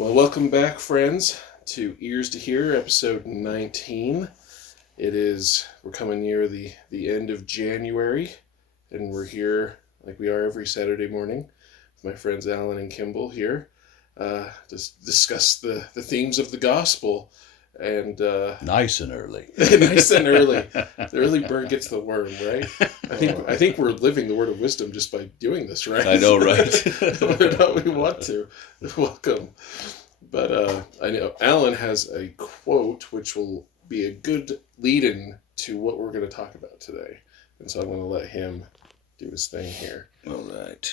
Well, welcome back, friends, to Ears to Hear, episode 19. We're coming near the end of January, and we're here, like we are every Saturday morning, with my friends Alan and Kimball here, to discuss the themes of the gospel. And nice and early. Nice and early. The early bird gets the worm, right? I think we're living the word of wisdom just by doing this, right? I know, right? Whether or not we want to. Welcome. But I know Alan has a quote which will be a good lead-in to what we're going to talk about today. And so I'm going to let him do his thing here. All right.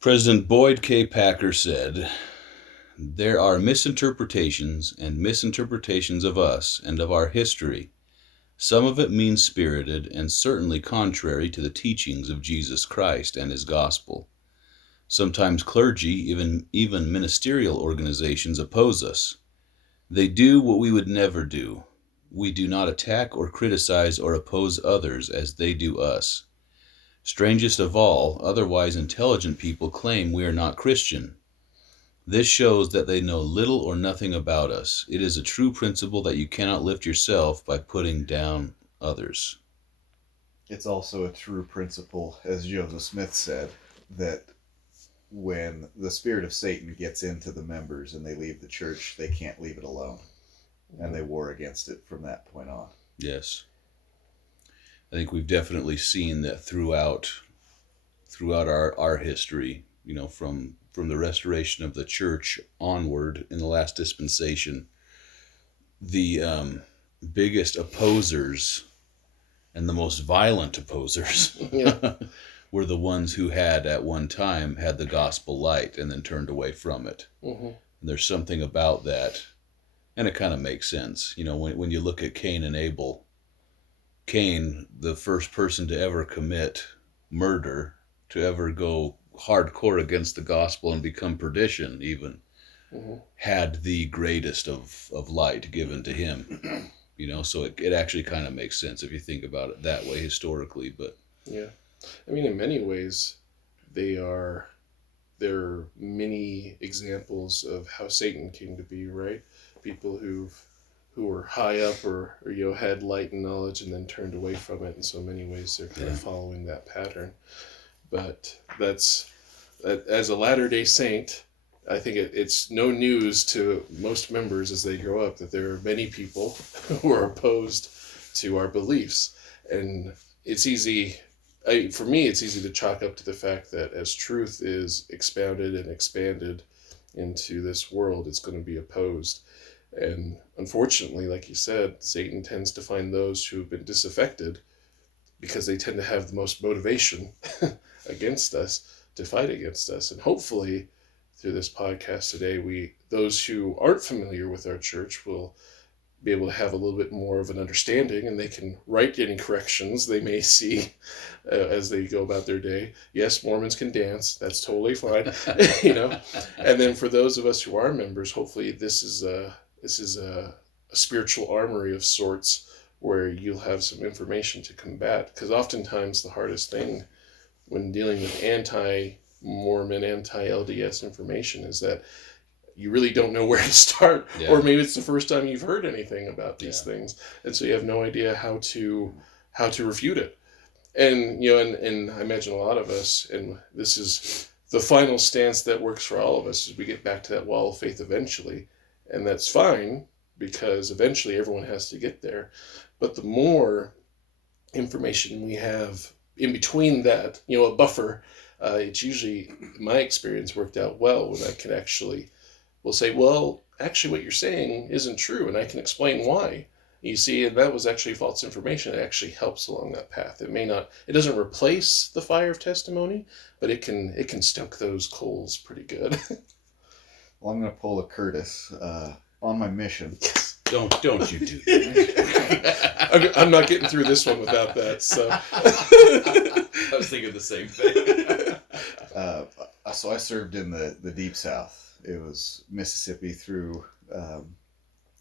President Boyd K. Packer said, "There are misinterpretations and misinterpretations of us and of our history. Some of it mean-spirited and certainly contrary to the teachings of Jesus Christ and his gospel. Sometimes clergy, even ministerial organizations, oppose us. They do what we would never do. We do not attack or criticize or oppose others as they do us. Strangest of all, otherwise intelligent people claim we are not Christian. This shows that they know little or nothing about us. It is a true principle that you cannot lift yourself by putting down others." It's also a true principle, as Joseph Smith said, that when the spirit of Satan gets into the members and they leave the church, they can't leave it alone. And they war against it from that point on. Yes. I think we've definitely seen that throughout our history, from the restoration of the church onward in the last dispensation, the biggest opposers and the most violent opposers were the ones who had at one time had the gospel light and then turned away from it. Mm-hmm. There's something about that, and it kind of makes sense. When you look at Cain and Abel, Cain, the first person to ever commit murder, to ever go hardcore against the gospel and become perdition even, had the greatest of light given to him. So it actually kind of makes sense if you think about it that way historically. But yeah, I mean, in many ways, they're many examples of how Satan came to be, right? People who were high up or had light and knowledge and then turned away from it. In so many ways, they're kind of following that pattern. But as a Latter-day Saint, I think it's no news to most members as they grow up that there are many people who are opposed to our beliefs. And it's easy, for me, it's easy to chalk up to the fact that as truth is expounded and expanded into this world, it's going to be opposed. And unfortunately, like you said, Satan tends to find those who have been disaffected because they tend to have the most motivation against us to fight against us. And hopefully through this podcast today, those who aren't familiar with our church will be able to have a little bit more of an understanding, and they can write any corrections they may see as they go about their day. Yes, Mormons can dance. That's totally fine. And then for those of us who are members, hopefully this is a spiritual armory of sorts where you'll have some information to combat. Because oftentimes the hardest thing when dealing with anti-Mormon, anti-LDS information is that you really don't know where to start, or maybe it's the first time you've heard anything about these things, and so you have no idea how to refute it. And and I imagine a lot of us, and this is the final stance that works for all of us, is we get back to that wall of faith eventually, and that's fine because eventually everyone has to get there. But the more information we have in between that, a buffer, it's usually, in my experience, worked out well when I can will say, well, actually what you're saying isn't true, and I can explain why. You see, and that was actually false information. It actually helps along that path. It doesn't replace the fire of testimony, but it can stoke those coals pretty good. Well, I'm going to pull a Curtis on my mission. Yes. Don't you do that. I'm not getting through this one without that. So I was thinking the same thing. So I served in the Deep South. It was Mississippi through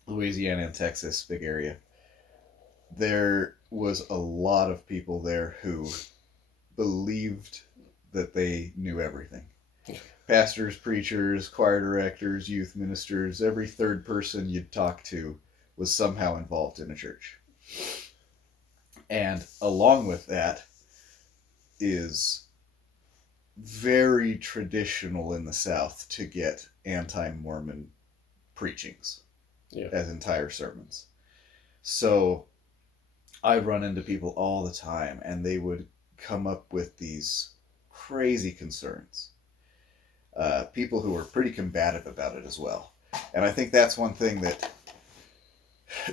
Louisiana and Texas, big area. There was a lot of people there who believed that they knew everything. pastors, preachers, choir directors, youth ministers, every third person you'd talk to was somehow involved in a church. And along with that is very traditional in the South to get anti-Mormon preachings as entire sermons. So I'd run into people all the time, and they would come up with these crazy concerns. People who were pretty combative about it as well. And I think that's one thing that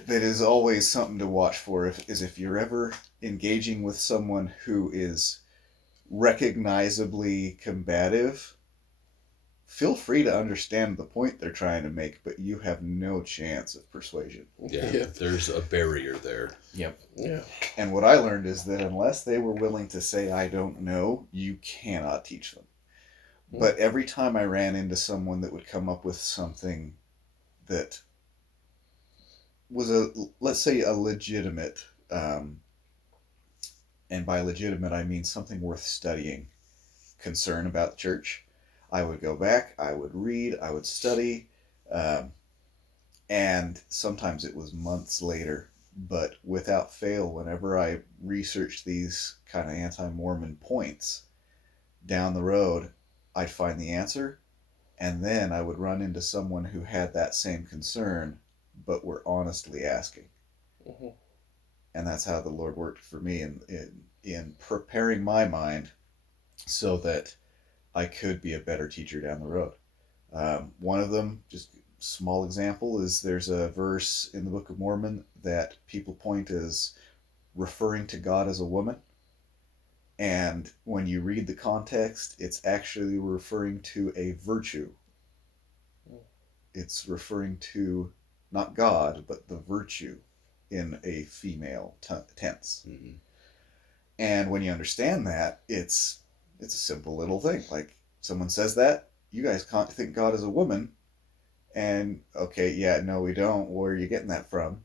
is always something to watch for, is if you're ever engaging with someone who is recognizably combative, feel free to understand the point they're trying to make, but you have no chance of persuasion. Yeah. There's a barrier there. Yep. Yeah. And what I learned is that unless they were willing to say, I don't know, you cannot teach them. But every time I ran into someone that would come up with something that was let's say a legitimate, and by legitimate I mean something worth studying, concern about the church, I would go back, I would read, I would study, and sometimes it was months later, but without fail, whenever I researched these kind of anti-Mormon points down the road, I'd find the answer, and then I would run into someone who had that same concern, but were honestly asking. Mm-hmm. And that's how the Lord worked for me in preparing my mind so that I could be a better teacher down the road. One of them, just small example, is there's a verse in the Book of Mormon that people point as referring to God as a woman. And when you read the context, it's actually referring to a virtue. It's referring to not God, but the virtue in a female tense. Mm-hmm. And when you understand that, it's a simple little thing. Like, someone says that, you guys can't think God is a woman, and okay, yeah, no, we don't. Where are you getting that from?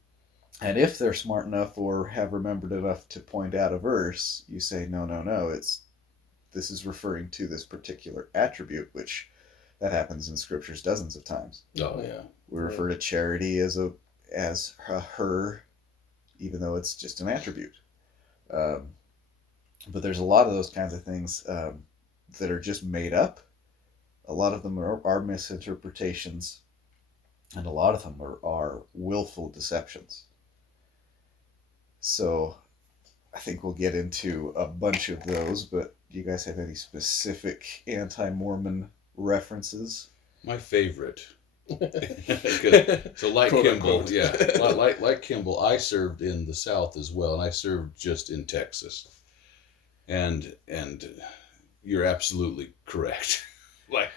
And if they're smart enough or have remembered enough to point out a verse, you say, no, this is referring to this particular attribute, which that happens in scriptures dozens of times. Oh yeah. We refer to charity as her, even though it's just an attribute. But there's a lot of those kinds of things that are just made up. A lot of them are misinterpretations, and a lot of them are willful deceptions. So I think we'll get into a bunch of those, but do you guys have any specific anti-Mormon references? My favorite. So like Quote, Kimball, unquote. yeah, like Kimball, I served in the South as well, and I served just in Texas. And you're absolutely correct. Like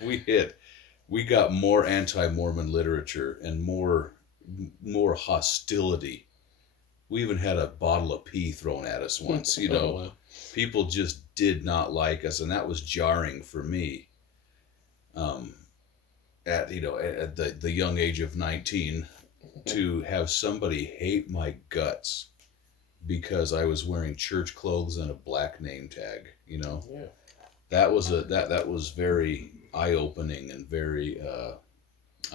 we got more anti-Mormon literature and more hostility. We even had a bottle of pee thrown at us once, you know. Oh, wow. People just did not like us, and that was jarring for me. At the young age of 19, to have somebody hate my guts because I was wearing church clothes and a black name tag, you know. Yeah. That was very eye-opening and very I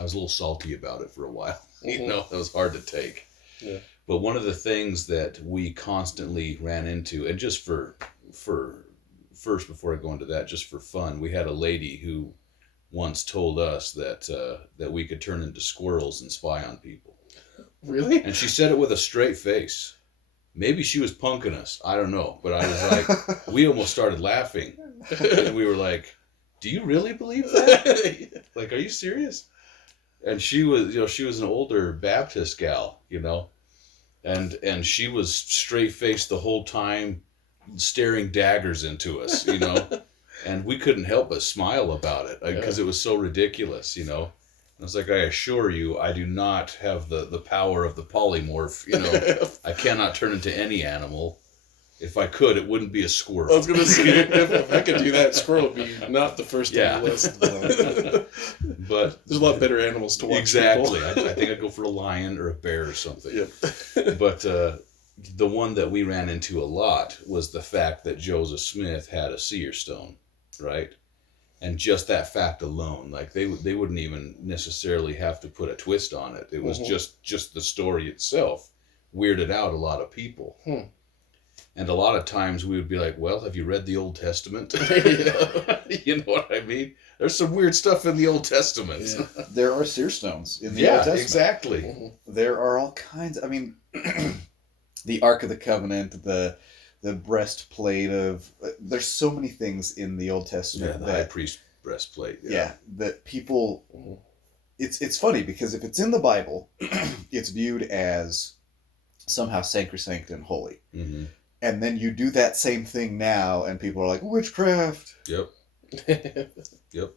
was a little salty about it for a while. You know, it was hard to take. Yeah. But one of the things that we constantly ran into, and just for first, before I go into that, just for fun, we had a lady who once told us that we could turn into squirrels and spy on people. Really? And she said it with a straight face. Maybe she was punking us. I don't know. But I was like, we almost started laughing. And we were like, do you really believe that? Like, are you serious? And she was an older Baptist gal, you know. And she was straight-faced the whole time, staring daggers into us, you know. And we couldn't help but smile about it because it was so ridiculous, you know. I was like, I assure you, I do not have the power of the polymorph, you know. I cannot turn into any animal. If I could, it wouldn't be a squirrel. I was going to say, if I could do that, squirrel would be not the first on the list. But there's a lot better animals to watch. Exactly. I think I'd go for a lion or a bear or something. Yep. But the one that we ran into a lot was the fact that Joseph Smith had a seer stone, right? And just that fact alone, like they wouldn't even necessarily have to put a twist on it. It was just the story itself weirded out a lot of people. And a lot of times we would be like, well, have you read the Old Testament? You know what I mean? There's some weird stuff in the Old Testament. Yeah. There are seer stones in the Old Testament. Exactly. There are all kinds. I mean, the Ark of the Covenant, the breastplate of. There's so many things in the Old Testament. Yeah, the high priest breastplate. Yeah, that people. It's funny because if it's in the Bible, it's viewed as somehow sacrosanct and holy. Mm-hmm. And then you do that same thing now, and people are like, witchcraft. Yep. Yep.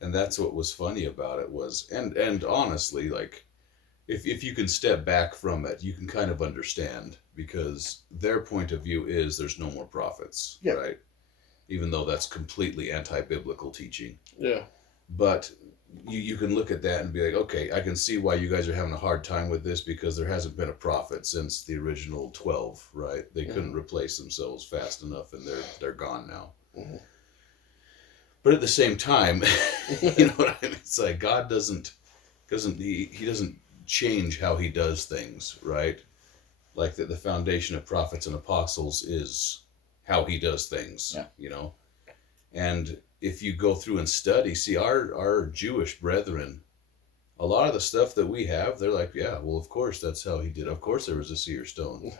And that's what was funny about it was, and honestly, like, if you can step back from it, you can kind of understand, because their point of view is there's no more prophets, right? Even though that's completely anti-biblical teaching. Yeah. But you can look at that and be like, okay, I can see why you guys are having a hard time with this, because there hasn't been a prophet since the original 12, right? They couldn't replace themselves fast enough, and they're gone now. Mm-hmm. But at the same time, you know what I mean? It's like God doesn't change how he does things, right? Like the foundation of prophets and apostles is how he does things, you know? And if you go through and study, see our Jewish brethren, a lot of the stuff that we have, they're like, yeah, well, of course, that's how he did. Of course, there was a seer stone.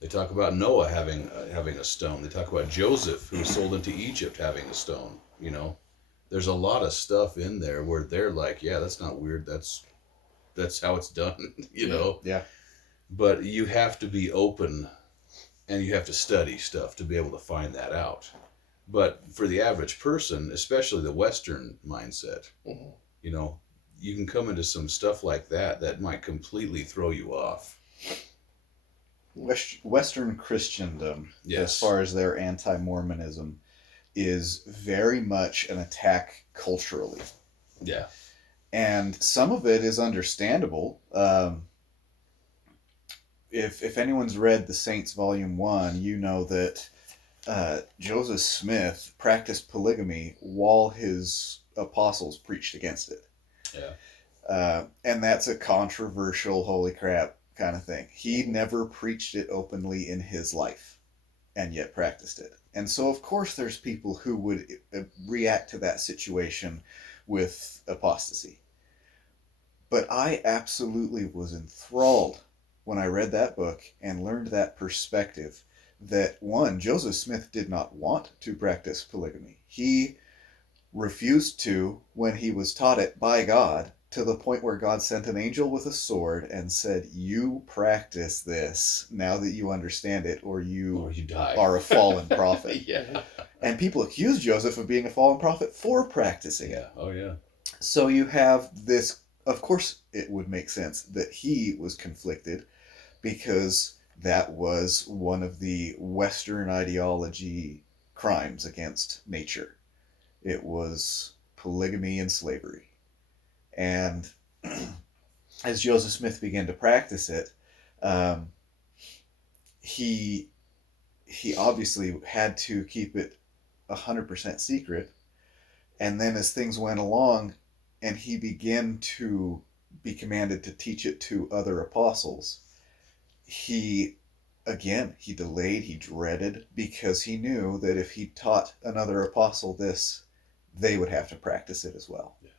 They talk about Noah having a stone. They talk about Joseph, who was sold into Egypt, having a stone. You know, there's a lot of stuff in there where they're like, yeah, that's not weird. That's how it's done. You know. Yeah. But you have to be open, and you have to study stuff to be able to find that out. But for the average person, especially the Western mindset, you know, you can come into some stuff like that might completely throw you off. Western Christendom, as far as their anti-Mormonism, is very much an attack culturally. Yeah. And some of it is understandable. If anyone's read The Saints Volume 1, you know that Joseph Smith practiced polygamy while his apostles preached against it. Yeah. And that's a controversial, holy crap kind of thing. He never preached it openly in his life, and yet practiced it. And so, of course, there's people who would react to that situation with apostasy. But I absolutely was enthralled when I read that book and learned that perspective. That one, Joseph Smith did not want to practice polygamy. He refused to when he was taught it by God, to the point where God sent an angel with a sword and said, you practice this now that you understand it, or you die. Are a fallen prophet. Yeah. And people accuse Joseph of being a fallen prophet for practicing it. Oh, yeah. So you have this, of course it would make sense that he was conflicted, because that was one of the Western ideology crimes against nature. It was polygamy and slavery. And as Joseph Smith began to practice it, he obviously had to keep it 100% secret. And then as things went along, and he began to be commanded to teach it to other apostles, he delayed, he dreaded, because he knew that if he taught another apostle this, they would have to practice it as well. Yeah.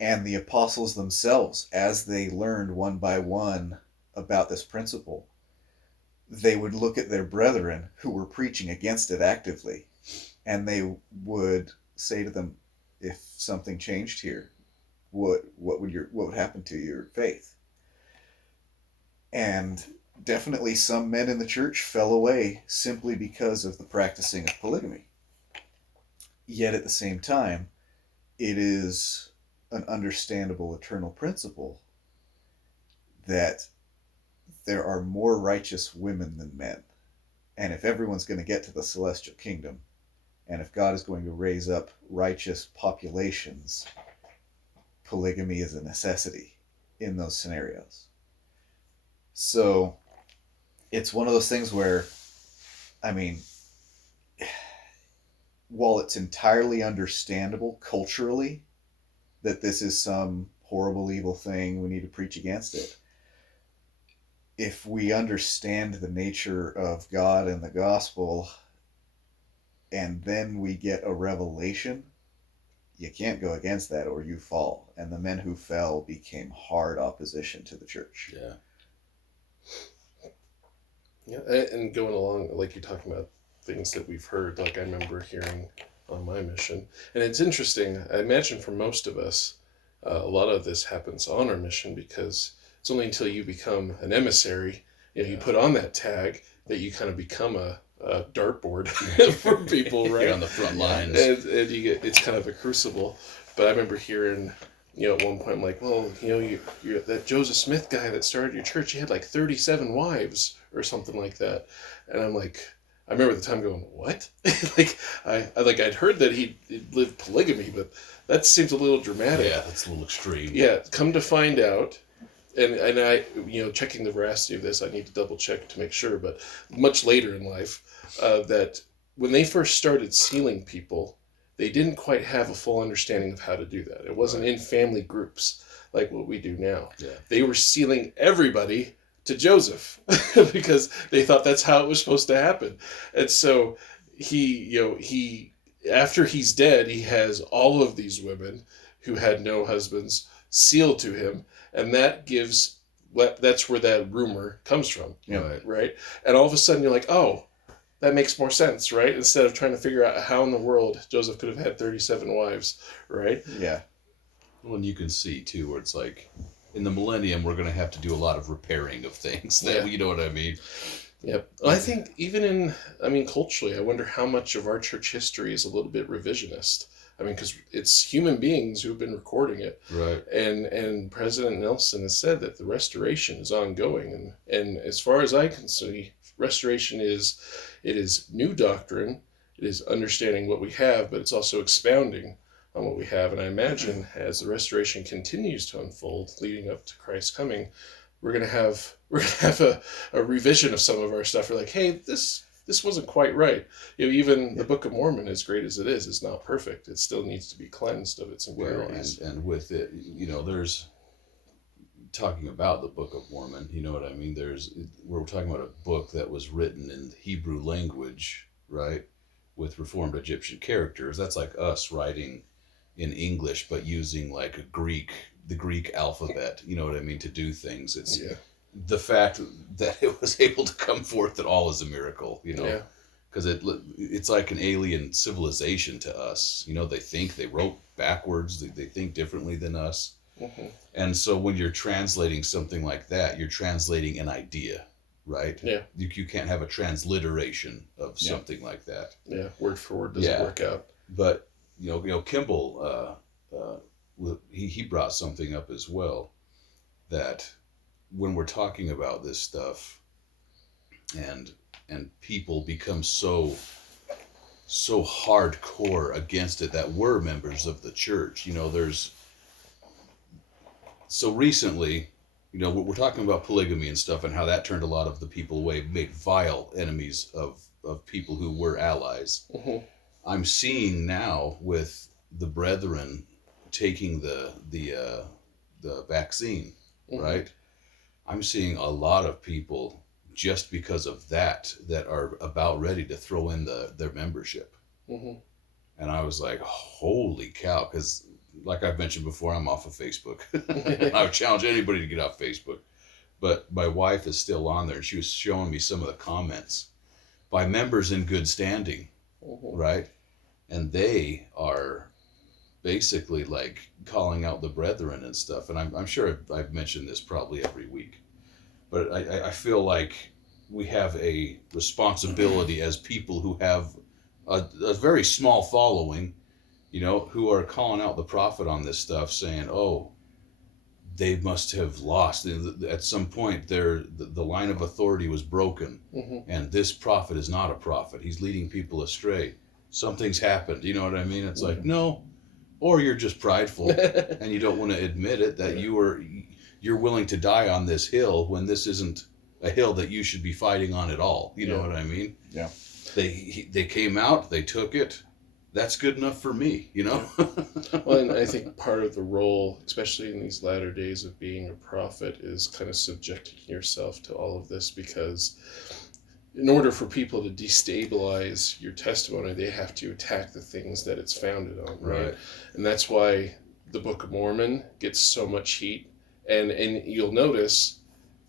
And the apostles themselves, as they learned one by one about this principle, they would look at their brethren who were preaching against it actively, and they would say to them, if something changed here, what would happen to your faith? And definitely some men in the church fell away simply because of the practicing of polygamy. Yet at the same time, it is an understandable eternal principle that there are more righteous women than men. And if everyone's going to get to the celestial kingdom, and if God is going to raise up righteous populations, polygamy is a necessity in those scenarios. So it's one of those things where, I mean, while it's entirely understandable culturally that this is some horrible, evil thing, we need to preach against it. If we understand the nature of God and the gospel, and then we get a revelation, you can't go against that or you fall. And the men who fell became hard opposition to the church. Yeah. Yeah, and going along, like you're talking about things that we've heard, like I remember hearing on my mission. And it's interesting, I imagine for most of us, a lot of this happens on our mission because it's only until you become an emissary, you put on that tag, that you kind of become a dartboard for people, right? You're on the front lines. And you get, it's kind of a crucible. But I remember hearing, at one point, I'm like, well, you're that Joseph Smith guy that started your church, he had like 37 wives or something like that. And I'm like, I remember at the time going, what? I'd heard that he lived polygamy, but that seems a little dramatic. Yeah, that's a little extreme. Yeah, come to find out, and I, checking the veracity of this, I need to double check to make sure, but much later in life, that when they first started sealing people, they didn't quite have a full understanding of how to do that. It wasn't in family groups like what we do now. Yeah. They were sealing everybody to Joseph because they thought that's how it was supposed to happen. And so he after he's dead, he has all of these women who had no husbands sealed to him, and that's where that rumor comes from. Right? And all of a sudden you're like, oh, that makes more sense, right? Instead of trying to figure out how in the world Joseph could have had 37 wives, right? Yeah. Well, and you can see too where it's like, in the millennium, we're going to have to do a lot of repairing of things. You know what I mean? Yep. I think even culturally, I wonder how much of our church history is a little bit revisionist. Because it's human beings who've been recording it. Right. And President Nelson has said that the restoration is ongoing. And as far as I can see, restoration is new doctrine. It is understanding what we have, but it's also expounding on what we have. And I imagine as the restoration continues to unfold, leading up to Christ's coming, we're gonna have a revision of some of our stuff. We're like, hey, this wasn't quite right. Even the Book of Mormon, as great as it is not perfect. It still needs to be cleansed of its impurities. Well, and with it, there's talking about the Book of Mormon. You know what I mean? We're talking about a book that was written in the Hebrew language, right, with Reformed Egyptian characters. That's like us writing in English, but using like the Greek alphabet, you know what I mean, to do things. It's the fact that it was able to come forth at all is a miracle, because it's like an alien civilization to us. They wrote backwards, they think differently than us. Mm-hmm. And so when you're translating something like that, you're translating an idea, right? Yeah. You can't have a transliteration of something like that. Yeah, word for word doesn't work out. But Kimball, he brought something up as well, that when we're talking about this stuff, and people become so hardcore against it that we're members of the church, so recently, we're talking about polygamy and stuff and how that turned a lot of the people away, made vile enemies of people who were allies. Mm-hmm. I'm seeing now with the brethren taking the vaccine, mm-hmm. right? I'm seeing a lot of people just because of that are about ready to throw in their membership. Mm-hmm. And I was like, holy cow, because like I've mentioned before, I'm off of Facebook. I would challenge anybody to get off Facebook. But my wife is still on there, and she was showing me some of the comments by members in good standing, mm-hmm. right? And they are basically like calling out the brethren and stuff. And I'm sure I've mentioned this probably every week. But I feel like we have a responsibility as people who have a very small following, who are calling out the prophet on this stuff, saying, oh, they must have lost. At some point, the line of authority was broken, mm-hmm. and this prophet is not a prophet. He's leading people astray. Something's happened. You know what I mean? It's mm-hmm. like, no. Or you're just prideful, and you don't want to admit it, that you're willing to die on this hill when this isn't a hill that you should be fighting on at all. You know what I mean? Yeah. They came out, they took it, that's good enough for me, you know? Well, and I think part of the role, especially in these latter days of being a prophet, is kind of subjecting yourself to all of this, because in order for people to destabilize your testimony, they have to attack the things that it's founded on, right? And that's why the Book of Mormon gets so much heat. And you'll notice,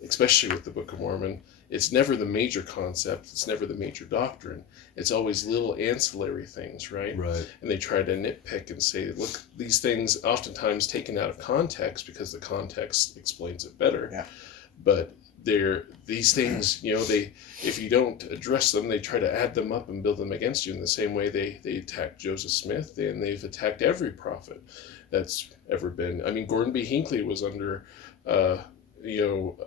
especially with the Book of Mormon, it's never the major concept, it's never the major doctrine. It's always little ancillary things, right? Right. And they try to nitpick and say, look, these things oftentimes taken out of context because the context explains it better. Yeah. But these things, they, if you don't address them, they try to add them up and build them against you in the same way they attacked Joseph Smith, and they've attacked every prophet that's ever been. I mean, Gordon B. Hinckley was under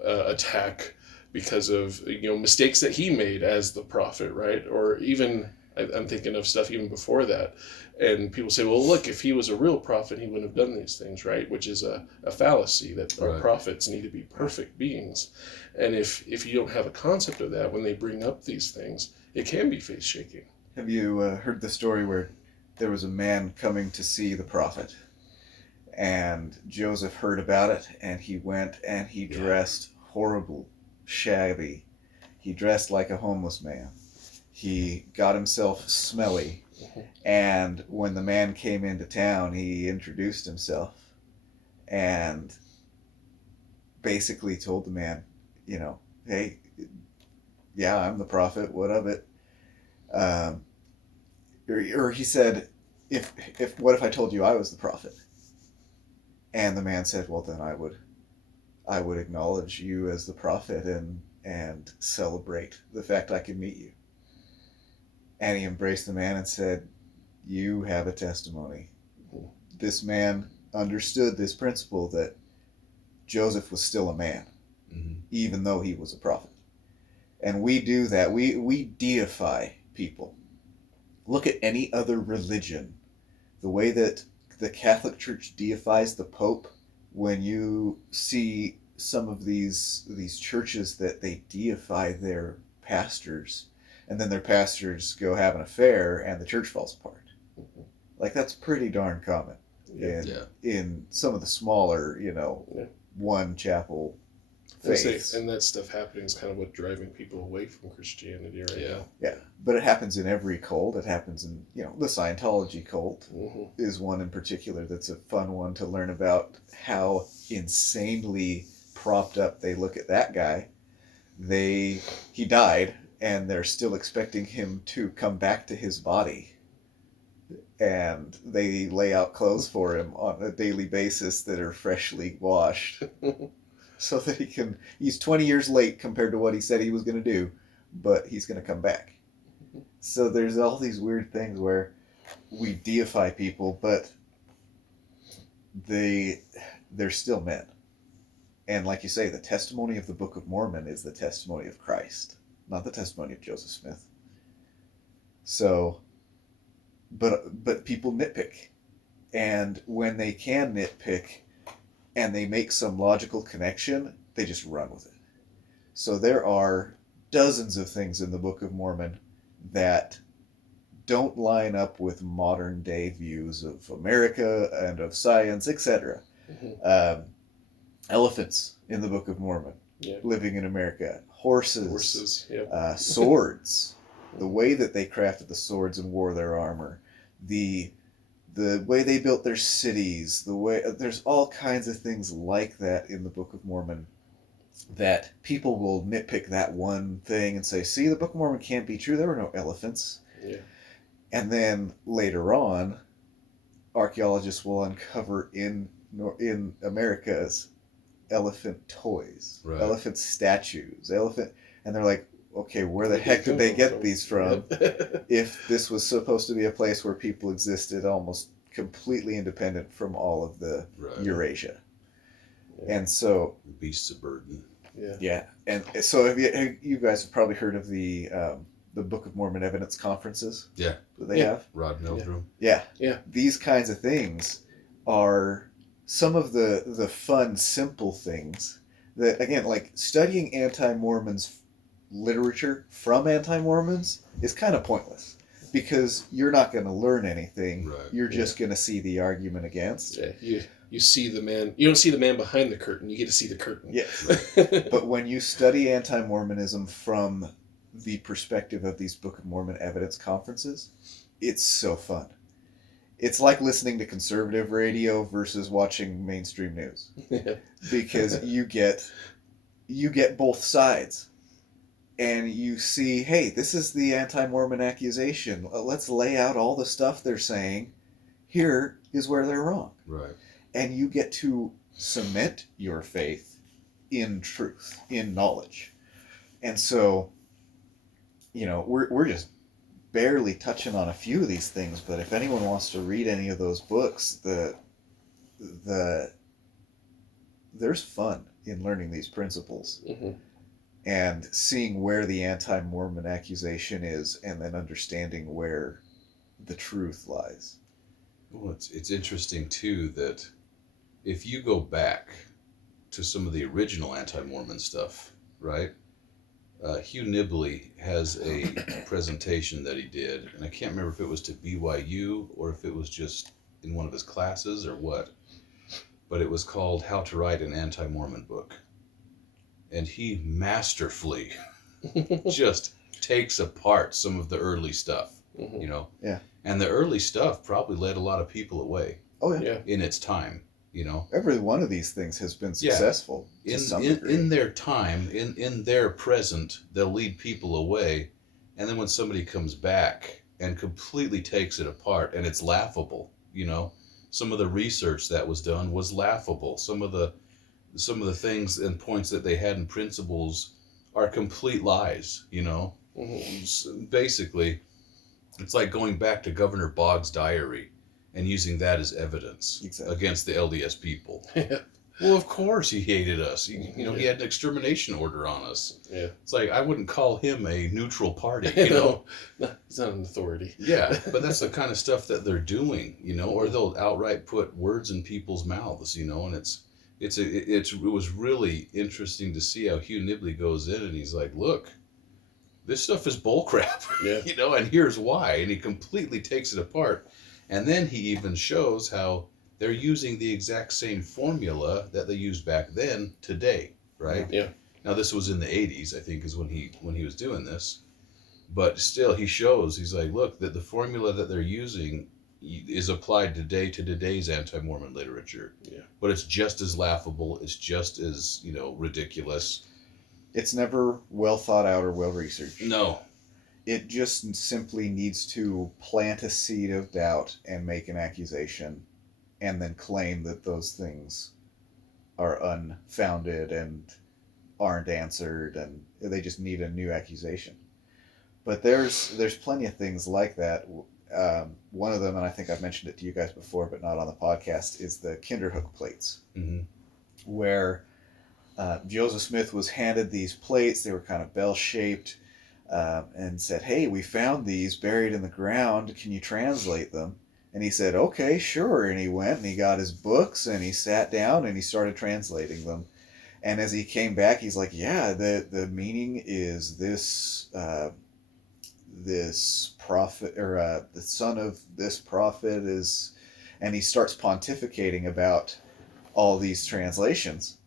attack because of mistakes that he made as the prophet, right? Or even I'm thinking of stuff even before that, and people say, well, look, if he was a real prophet, he wouldn't have done these things, right? Which is a fallacy, that our prophets need to be perfect beings. And if you don't have a concept of that when they bring up these things, it can be faith shaking. Have you heard the story where there was a man coming to see the prophet, and Joseph heard about it, and he went and he dressed horrible, shabby. He dressed like a homeless man. He got himself smelly, and when the man came into town, he introduced himself and basically told the man, hey, yeah, I'm the prophet, what of it? Or he said, if what if I told you I was the prophet? And the man said, well, then I would acknowledge you as the prophet and celebrate the fact I could meet you. And he embraced the man and said, you have a testimony. This man understood this principle that Joseph was still a man, even though he was a prophet. And we do that. We deify people. Look at any other religion. The way that the Catholic Church deifies the Pope, when you see some of these churches that they deify their pastors, and then their pastors go have an affair and the church falls apart. Like, that's pretty darn common in some of the smaller, one chapel faiths. And that stuff happening is kind of what driving people away from Christianity right now. Yeah, but it happens in every cult. It happens in, the Scientology cult is one in particular that's a fun one to learn about, how insanely propped up they look at that guy. He died, and they're still expecting him to come back to his body. And they lay out clothes for him on a daily basis that are freshly washed. So that he's 20 years late compared to what he said he was going to do, but he's going to come back. So there's all these weird things where we deify people, but they're still men. And like you say, the testimony of the Book of Mormon is the testimony of Christ, not the testimony of Joseph Smith. So, but people nitpick. And when they can nitpick and they make some logical connection, they just run with it. So there are dozens of things in the Book of Mormon that don't line up with modern day views of America and of science, etc. Elephants in the Book of Mormon, living in America. Horses, swords, the way that they crafted the swords and wore their armor, the way they built their cities, there's all kinds of things like that in the Book of Mormon that people will nitpick that one thing and say, see, the Book of Mormon can't be true. There were no elephants. Yeah. And then later on, archaeologists will uncover in America's elephant toys, elephant statues, and they're like, okay, where the heck did they get these from? If this was supposed to be a place where people existed almost completely independent from all of the Eurasia. Yeah. And so beasts of burden. Yeah. And so you guys have probably heard of the Book of Mormon evidence conferences? Yeah. That they have? Rod Meldrum. Yeah. These kinds of things are some of the fun, simple things that, again, like studying anti-Mormons literature from anti-Mormons is kind of pointless, because you're not going to learn anything. Right. You're just going to see the argument against. Yeah, you see the man. You don't see the man behind the curtain. You get to see the curtain. Yes. But when you study anti-Mormonism from the perspective of these Book of Mormon evidence conferences, it's so fun. It's like listening to conservative radio versus watching mainstream news, because you get both sides, and you see, hey, this is the anti-Mormon accusation. Let's lay out all the stuff they're saying. Here is where they're wrong. Right. And you get to cement your faith in truth, in knowledge. And so, we're just barely touching on a few of these things, but if anyone wants to read any of those books, there's fun in learning these principles. Mm-hmm. And seeing where the anti-Mormon accusation is, and then understanding where the truth lies. Well, it's interesting too that if you go back to some of the original anti-Mormon stuff, right? Hugh Nibley has a presentation that he did, and I can't remember if it was to BYU or if it was just in one of his classes or what, but it was called How to Write an Anti-Mormon Book. And he masterfully just takes apart some of the early stuff, Mm-hmm. Yeah. And the early stuff probably led a lot of people away Oh, yeah. Yeah. in its time, Every one of these things has been successful to some degree. In their time, in their present, they'll lead people away, and then when somebody comes back and completely takes it apart, and it's laughable, some of the research that was done was laughable. Some of the things and points that they had in principles are complete lies. Mm-hmm. Basically, it's like going back to Governor Boggs' diary and using that as evidence against the LDS people. Yeah. Well, of course he hated us. He had an extermination order on us. Yeah. It's like, I wouldn't call him a neutral party, No, he's not an authority. Yeah, but that's the kind of stuff that they're doing, or they'll outright put words in people's mouths, and it was really interesting to see how Hugh Nibley goes in and he's like, look, this stuff is bullcrap, Yeah. And here's why. And he completely takes it apart. And then he even shows how they're using the exact same formula that they used back then today, right? Yeah. Now this was in the 80s, I think, is when he was doing this. But still, he's like, look, that the formula that they're using is applied today to today's anti-Mormon literature. Yeah. But it's just as laughable, it's just as, ridiculous. It's never well thought out or well researched. No. It just simply needs to plant a seed of doubt and make an accusation, and then claim that those things are unfounded and aren't answered, and they just need a new accusation. But there's plenty of things like that. One of them, and I think I've mentioned it to you guys before, but not on the podcast, is the Kinderhook plates, Mm-hmm. where Joseph Smith was handed these plates. They were kind of bell-shaped, and said, hey, we found these buried in the ground. Can you translate them? And he said, okay, sure. And he went and he got his books and he sat down and he started translating them. And as he came back, he's like, yeah, the meaning is this prophet, or the son of this prophet is, and he starts pontificating about all these translations.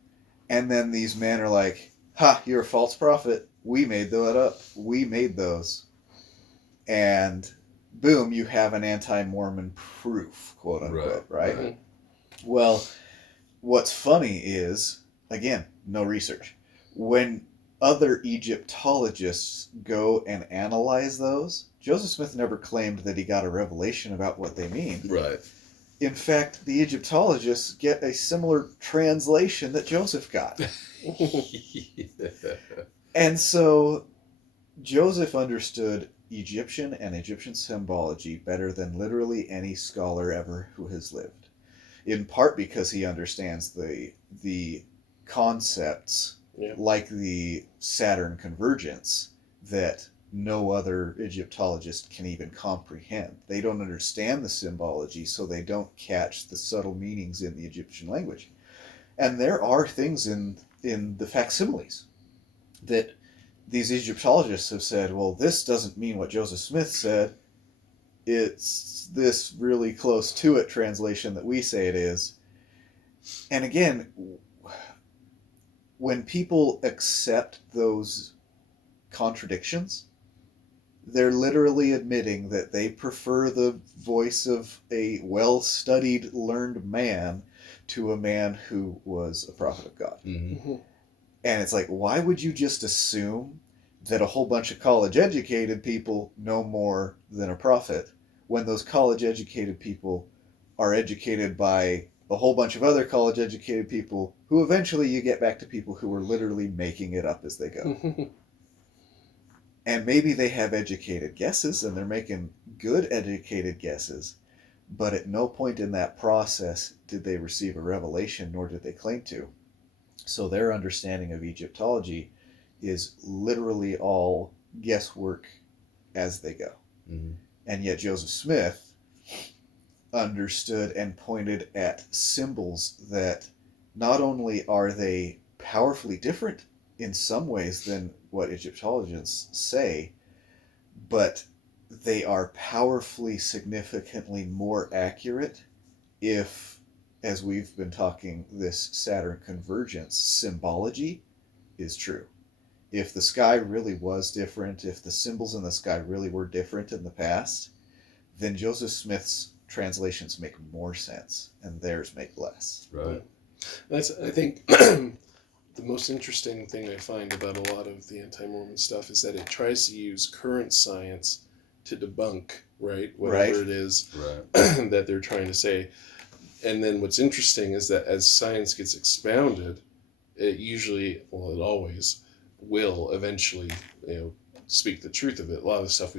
And then these men are like, ha, you're a false prophet. We made that up. We made those. And boom, you have an anti-Mormon proof, quote unquote, right? Right. Well, what's funny is, again, no research. When other Egyptologists go and analyze those, Joseph Smith never claimed that he got a revelation about what they mean. Right. In fact, the Egyptologists get a similar translation that Joseph got. And so Joseph understood Egyptian and Egyptian symbology better than literally any scholar ever who has lived. In part because he understands the concepts, Yeah. like the Saturn convergence, that no other Egyptologist can even comprehend. They don't understand the symbology, so they don't catch the subtle meanings in the Egyptian language. And there are things in the facsimiles that these Egyptologists have said, well, this doesn't mean what Joseph Smith said. it's this really close to it translation that we say it is. And again, when people accept those contradictions, they're literally admitting that they prefer the voice of a well-studied, learned man to a man who was a prophet of God. Mm-hmm. And it's like, why would you just assume that a whole bunch of college-educated people know more than a prophet when those college-educated people are educated by a whole bunch of other college-educated people who eventually you get back to people who are literally making it up as they go. And maybe they have educated guesses and they're making good educated guesses, but at no point in that process did they receive a revelation, nor did they claim to. So their understanding of Egyptology is literally all guesswork as they go. Mm-hmm. And yet Joseph Smith understood and pointed at symbols that not only are they powerfully different in some ways than what Egyptologists say, but they are powerfully, significantly more accurate if, as we've been talking, this Saturn convergence symbology is true. If the sky really was different, if the symbols in the sky really were different in the past, then Joseph Smith's translations make more sense and theirs make less. Right. That's, I think, the most interesting thing I find about a lot of the anti-Mormon stuff is that it tries to use current science to debunk, right, whatever it is that they're trying to say. And then what's interesting is that as science gets expounded, it usually, well, it always will eventually, speak the truth of it. A lot of the stuff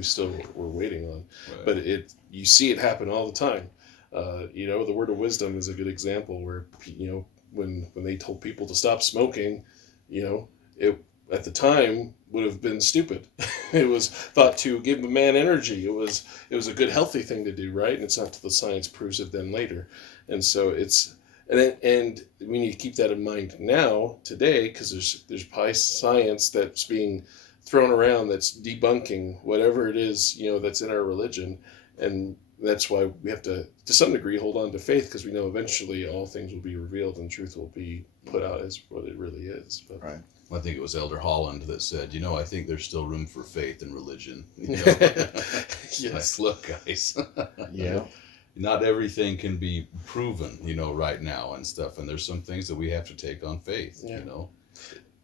we're waiting on, but you see it happen all the time. The word of wisdom is a good example where, when they told people to stop smoking, it at the time would have been stupid. It was thought to give a man energy. It was a good, healthy thing to do, right? And it's not until the science proves it then later. And so and we need to keep that in mind now, today, because there's probably science that's being thrown around that's debunking whatever it is, that's in our religion. And that's why we have to some degree, hold on to faith, because we know eventually all things will be revealed and truth will be put out as what it really is. But. Right. I think it was Elder Holland that said, I think there's still room for faith in religion. Yes. Look, guys. Yeah. Not everything can be proven, right now and stuff. And there's some things that we have to take on faith,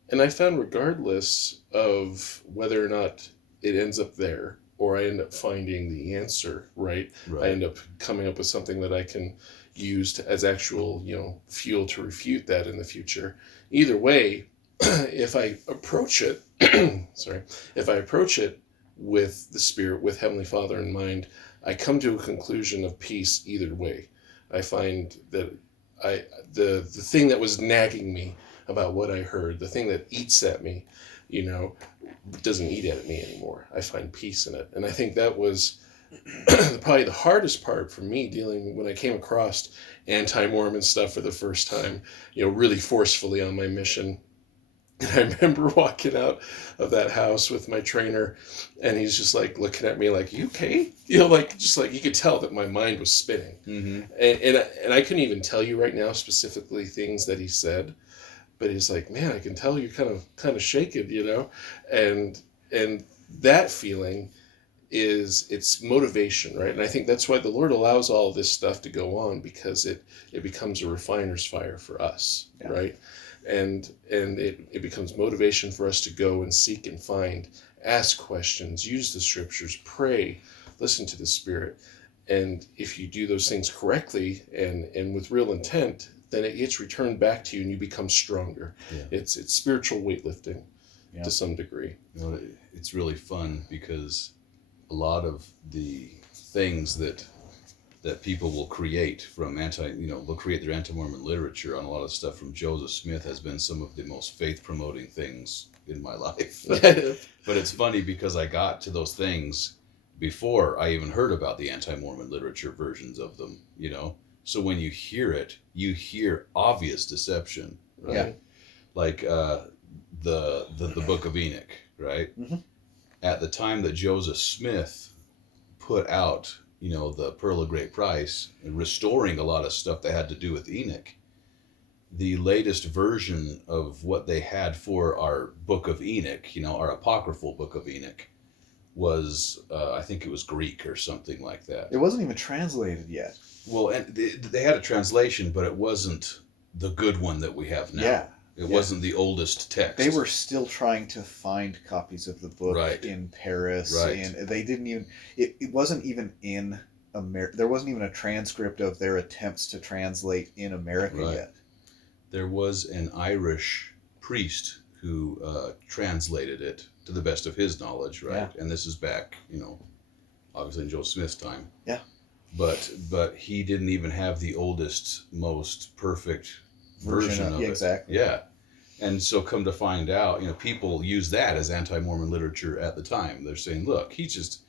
And I found, regardless of whether or not it ends up there, or I end up finding the answer, right? I end up coming up with something that I can use as actual, fuel to refute that in the future. Either way, if I approach it, with the Spirit, with Heavenly Father in mind, I come to a conclusion of peace either way. I find that the thing that was nagging me about what I heard, the thing that eats at me, doesn't eat at me anymore. I find peace in it. And I think that was probably the hardest part for me when I came across anti-Mormon stuff for the first time, really forcefully on my mission. And I remember walking out of that house with my trainer, and he's just like looking at me like, "You okay?" Just like you could tell that my mind was spinning. Mm-hmm. And I couldn't even tell you right now specifically things that he said, but he's like, "Man, I can tell you're kind of shaken, and that feeling it's motivation, right? And I think that's why the Lord allows all this stuff to go on, because it becomes a refiner's fire for us, right? And it becomes motivation for us to go and seek and find, ask questions, use the scriptures, pray, listen to the Spirit. And if you do those things correctly and with real intent, then it gets returned back to you and you become stronger. Yeah. It's spiritual weightlifting to some degree. It's really fun because a lot of the things that people will create from they'll create their anti-Mormon literature on a lot of stuff from Joseph Smith has been some of the most faith-promoting things in my life. But it's funny because I got to those things before I even heard about the anti-Mormon literature versions of them, So when you hear it, you hear obvious deception, right? Yeah. Like the Book of Enoch, right? Mm-hmm. At the time that Joseph Smith put out the Pearl of Great Price and restoring a lot of stuff that had to do with Enoch. The latest version of what they had for our Book of Enoch, our apocryphal Book of Enoch, was I think it was Greek or something like that. It wasn't even translated yet. Well, and they had a translation, but it wasn't the good one that we have now. Yeah. It wasn't the oldest text. They were still trying to find copies of the book Right. in Paris. Right. And they didn't even, it wasn't even in America. There wasn't even a transcript of their attempts to translate in America Right. yet. There was an Irish priest who translated it to the best of his knowledge, right? Yeah. And this is back, obviously in Joe Smith's time. Yeah. But he didn't even have the oldest, most perfect version of it. Exactly. Yeah. And so come to find out, people use that as anti-Mormon literature at the time. They're saying, look, he's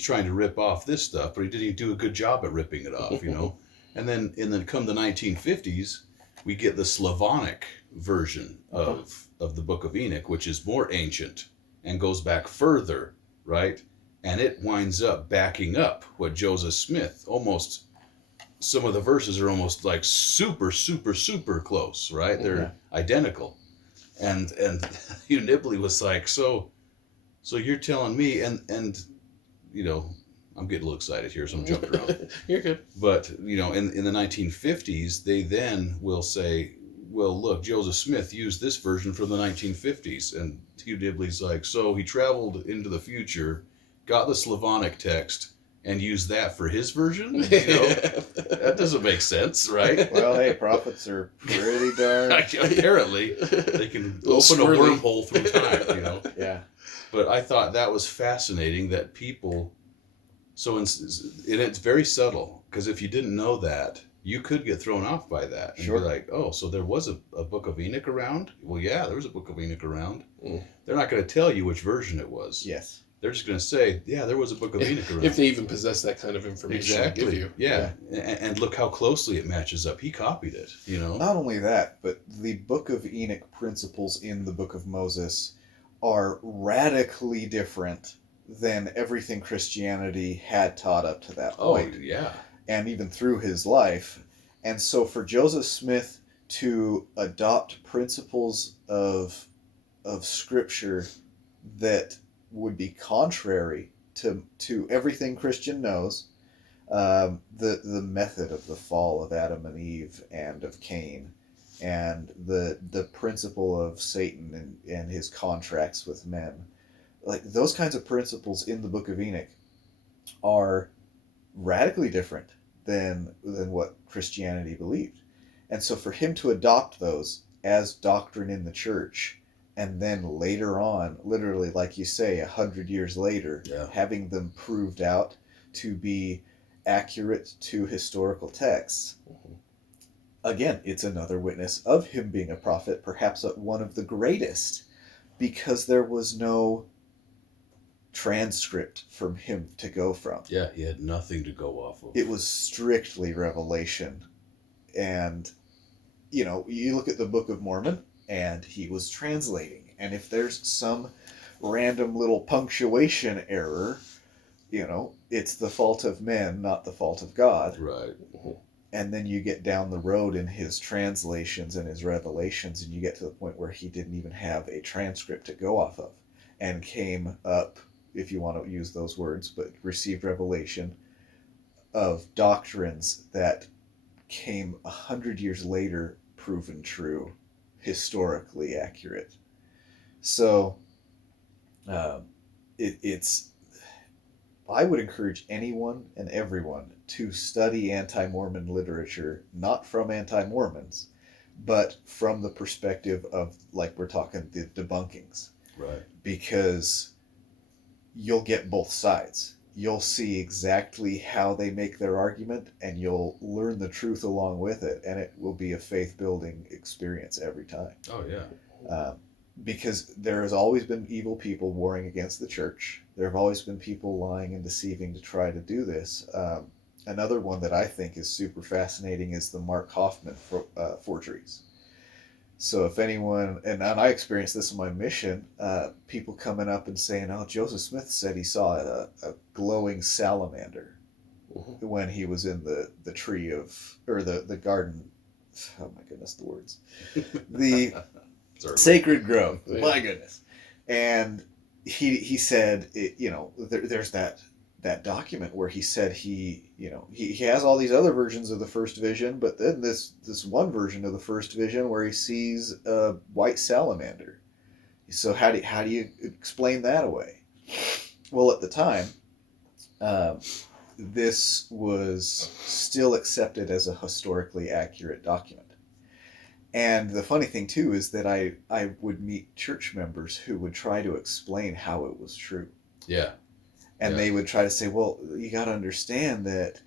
trying to rip off this stuff, but he didn't do a good job at ripping it off, And then come the 1950s, we get the Slavonic version of the Book of Enoch, which is more ancient and goes back further, right? And it winds up backing up what Joseph Smith almost. Some of the verses are almost like super, super, super close, right? They're identical. And Hugh Nibley was like, so you're telling me, and I'm getting a little excited here, so I'm jumping around. You're good. But, in the 1950s, they then will say, well, look, Joseph Smith used this version from the 1950s. And Hugh Nibley's like, so he traveled into the future, got the Slavonic text, and used that for his version? That doesn't make sense, right? Well, hey, prophets are pretty darn. Apparently, they can open swirly. a wormhole through time, Yeah. But I thought that was fascinating that people. So it's very subtle, because if you didn't know that, you could get thrown off by that. And Sure. be like, oh, so there was a Book of Enoch around? Well, yeah, there was a Book of Enoch around. Mm. They're not going to tell you which version it was. Yes. They're just going to say, yeah, there was a Book of Enoch around. If they even possess that kind of information to give Exactly. you. Yeah. And look how closely it matches up. He copied it, Not only that, but the Book of Enoch principles in the Book of Moses are radically different than everything Christianity had taught up to that point. Oh, yeah. And even through his life. And so for Joseph Smith to adopt principles of Scripture that would be contrary to everything Christian knows, the method of the fall of Adam and Eve and of Cain, and the principle of Satan and his contracts with men, like those kinds of principles in the Book of Enoch are radically different than what Christianity believed. And so for him to adopt those as doctrine in the church, and then later on, literally like you say, 100 years later, having them proved out to be accurate to historical texts, again, it's another witness of him being a prophet, perhaps one of the greatest, because there was no transcript from him to go from. Yeah, he had nothing to go off of. It was strictly revelation. And, you look at the Book of Mormon, and he was translating. And if there's some random little punctuation error, it's the fault of men, not the fault of God. Right. And then you get down the road in his translations and his revelations, and you get to the point where he didn't even have a transcript to go off of, and came up, if you want to use those words, but received revelation of doctrines that came 100 years later proven true, historically accurate. So it's I would encourage anyone and everyone to study anti-Mormon literature, not from anti-Mormons, but from the perspective of, like we're talking, the debunkings. Right. Because you'll get both sides. You'll see exactly how they make their argument, and you'll learn the truth along with it, and it will be a faith-building experience every time. Oh, yeah. Because there has always been evil people warring against the church. There have always been people lying and deceiving to try to do this. Another one that I think is super fascinating is the Mark Hoffman forgeries. So if anyone, and I experienced this in my mission, people coming up and saying, oh, Joseph Smith said he saw a glowing salamander. when he was in the tree of, or the garden. Oh my goodness, the words. The sacred grove. Yeah. My goodness. And he said, there's that document where he said he has all these other versions of the first vision, but then this one version of the first vision where he sees a white salamander. So how do you explain that away? Well, at the time, this was still accepted as a historically accurate document. And the funny thing too is that I would meet church members who would try to explain how it was true. Yeah. And they would try to say, well, you got to understand that,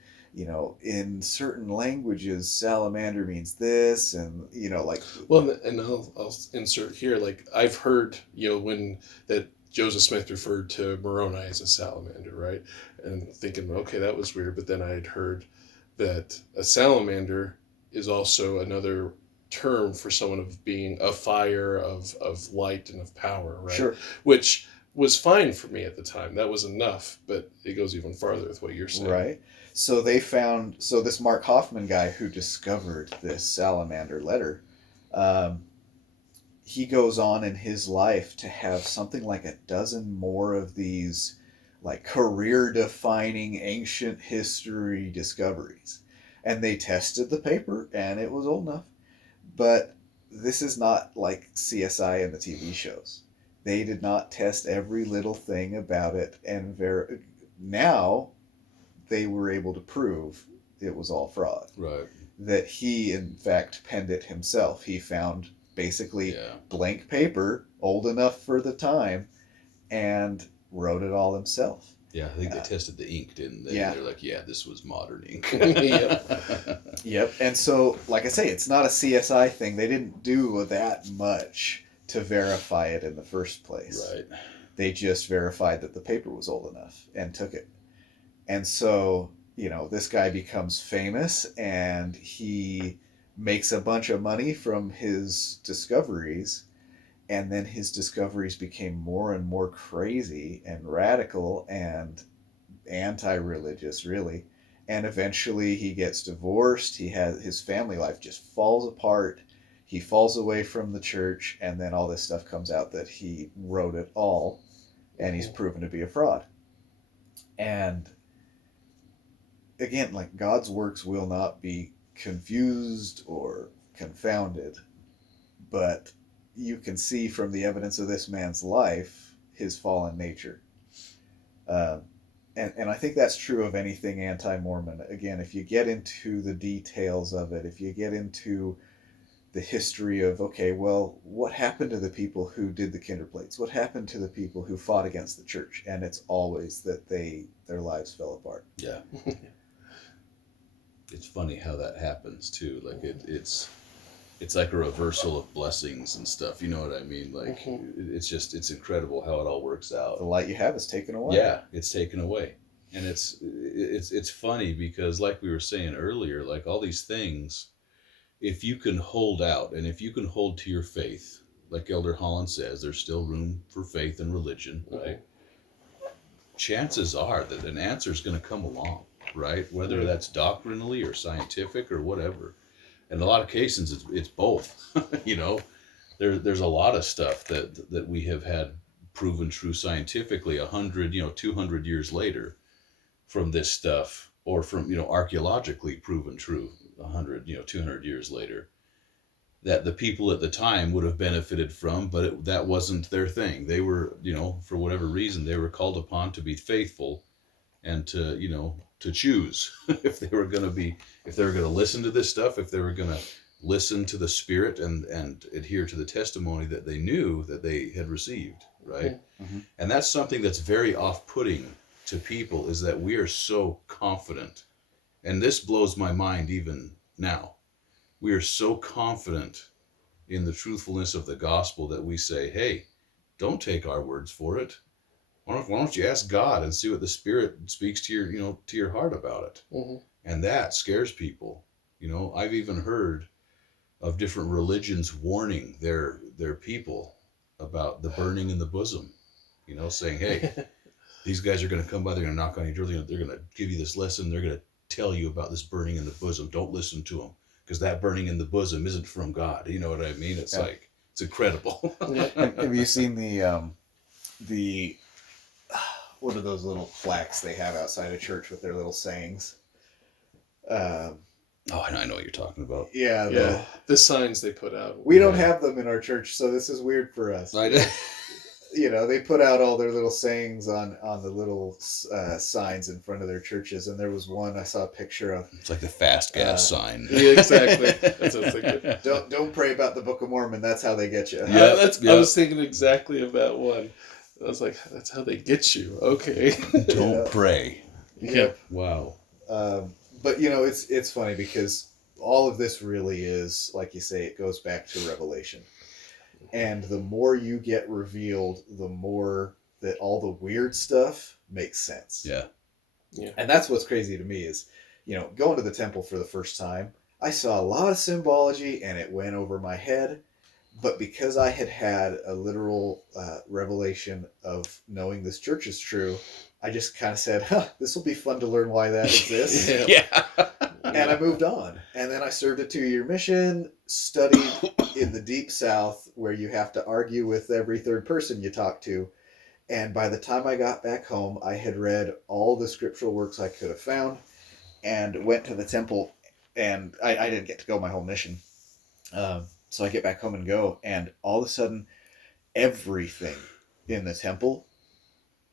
in certain languages, salamander means this, and, like... Well, and I'll insert here, like, I've heard, when that Joseph Smith referred to Moroni as a salamander, right? And thinking, okay, that was weird. But then I had heard that a salamander is also another term for someone of being a fire, of light, and of power, right? Sure. Which was fine for me at the time. That was enough, but it goes even farther with what you're saying. Right. So this Mark Hoffman guy who discovered this salamander letter, he goes on in his life to have something like a dozen more of these like career-defining ancient history discoveries. And they tested the paper, and it was old enough. But this is not like CSI and the TV shows. They did not test every little thing about it, and now they were able to prove it was all fraud. Right. That he, in fact, penned it himself. He found basically blank paper, old enough for the time, and wrote it all himself. Yeah, I think they tested the ink, didn't they? Yeah. They're like, this was modern ink. Yep. And so, like I say, it's not a CSI thing. They didn't do that much to verify it in the first place. Right. They just verified that the paper was old enough and took it. And so, this guy becomes famous, and he makes a bunch of money from his discoveries. And then his discoveries became more and more crazy and radical and anti-religious, really. And eventually he gets divorced. His family life just falls apart. He falls away from the church, and then all this stuff comes out that he wrote it all, and he's proven to be a fraud. And again, like, God's works will not be confused or confounded, but you can see from the evidence of this man's life his fallen nature. And I think that's true of anything anti-Mormon. Again, if you get into the details of it, if you get into the history of, okay, well, what happened to the people who did the Kinderplates? What happened to the people who fought against the church? And it's always that their lives fell apart. Yeah. It's funny how that happens too. Like it's like a reversal of blessings and stuff. You know what I mean? Like it's incredible how it all works out. The light you have is taken away. Yeah, it's taken away. And it's funny because, like we were saying earlier, like all these things, if you can hold out and if you can hold to your faith, like Elder Holland says, there's still room for faith and religion, right? Chances are that an answer is going to come along, right? Whether that's doctrinally or scientific or whatever. In a lot of cases, it's both. There's a lot of stuff that we have had proven true scientifically 100, 200 years later from this stuff, or from, archaeologically proven true 100, 200 years later, that the people at the time would have benefited from, but that wasn't their thing. They were, for whatever reason, they were called upon to be faithful and to choose if they were going to listen to this stuff, if they were going to listen to the Spirit and adhere to the testimony that they knew that they had received, right? Mm-hmm. And that's something that's very off-putting to people, is that we are so confident. And this blows my mind even now. We are so confident in the truthfulness of the gospel that we say, hey, don't take our words for it. Why don't you ask God and see what the Spirit speaks to your heart about it? Mm-hmm. And that scares people. I've even heard of different religions warning their people about the burning in the bosom. Saying, hey, These guys are going to come by. They're going to knock on your door. They're going to give you this lesson. They're going to tell you about this burning in the bosom. Don't listen to them, because that burning in the bosom isn't from God. You know what I mean? It's like, it's incredible. Yeah. Have you seen the what are those little plaques they have outside a church with their little sayings? Oh, I know what you're talking about. Yeah, Yeah. The signs they put out. we don't have them in our church, so this is weird for us. You know, they put out all their little sayings on the little signs in front of their churches, and there was one I saw a picture of. It's like the fast gas sign. Yeah, exactly. That's what I was thinking. Don't pray about the Book of Mormon. That's how they get you. Yeah. I was thinking exactly of that one. I was like, that's how they get you. Okay. Don't pray. Yeah. Wow. But you know, it's funny because all of this really is, like you say, it goes back to Revelation. And the more you get revealed, the more that all the weird stuff makes sense. Yeah. Yeah. And that's what's crazy to me is, you know, going to the temple for the first time, I saw a lot of symbology and it went over my head. But because I had had a literal revelation of knowing this church is true, I just kind of said, this will be fun to learn why that exists. Yeah. And I moved on. And then I served a 2-year mission, studied in the deep south where you have to argue with every third person you talk to. And by the time I got back home, I had read all the scriptural works I could have found and went to the temple. And I didn't get to go my whole mission. So I get back home and go. And all of a sudden, everything in the temple,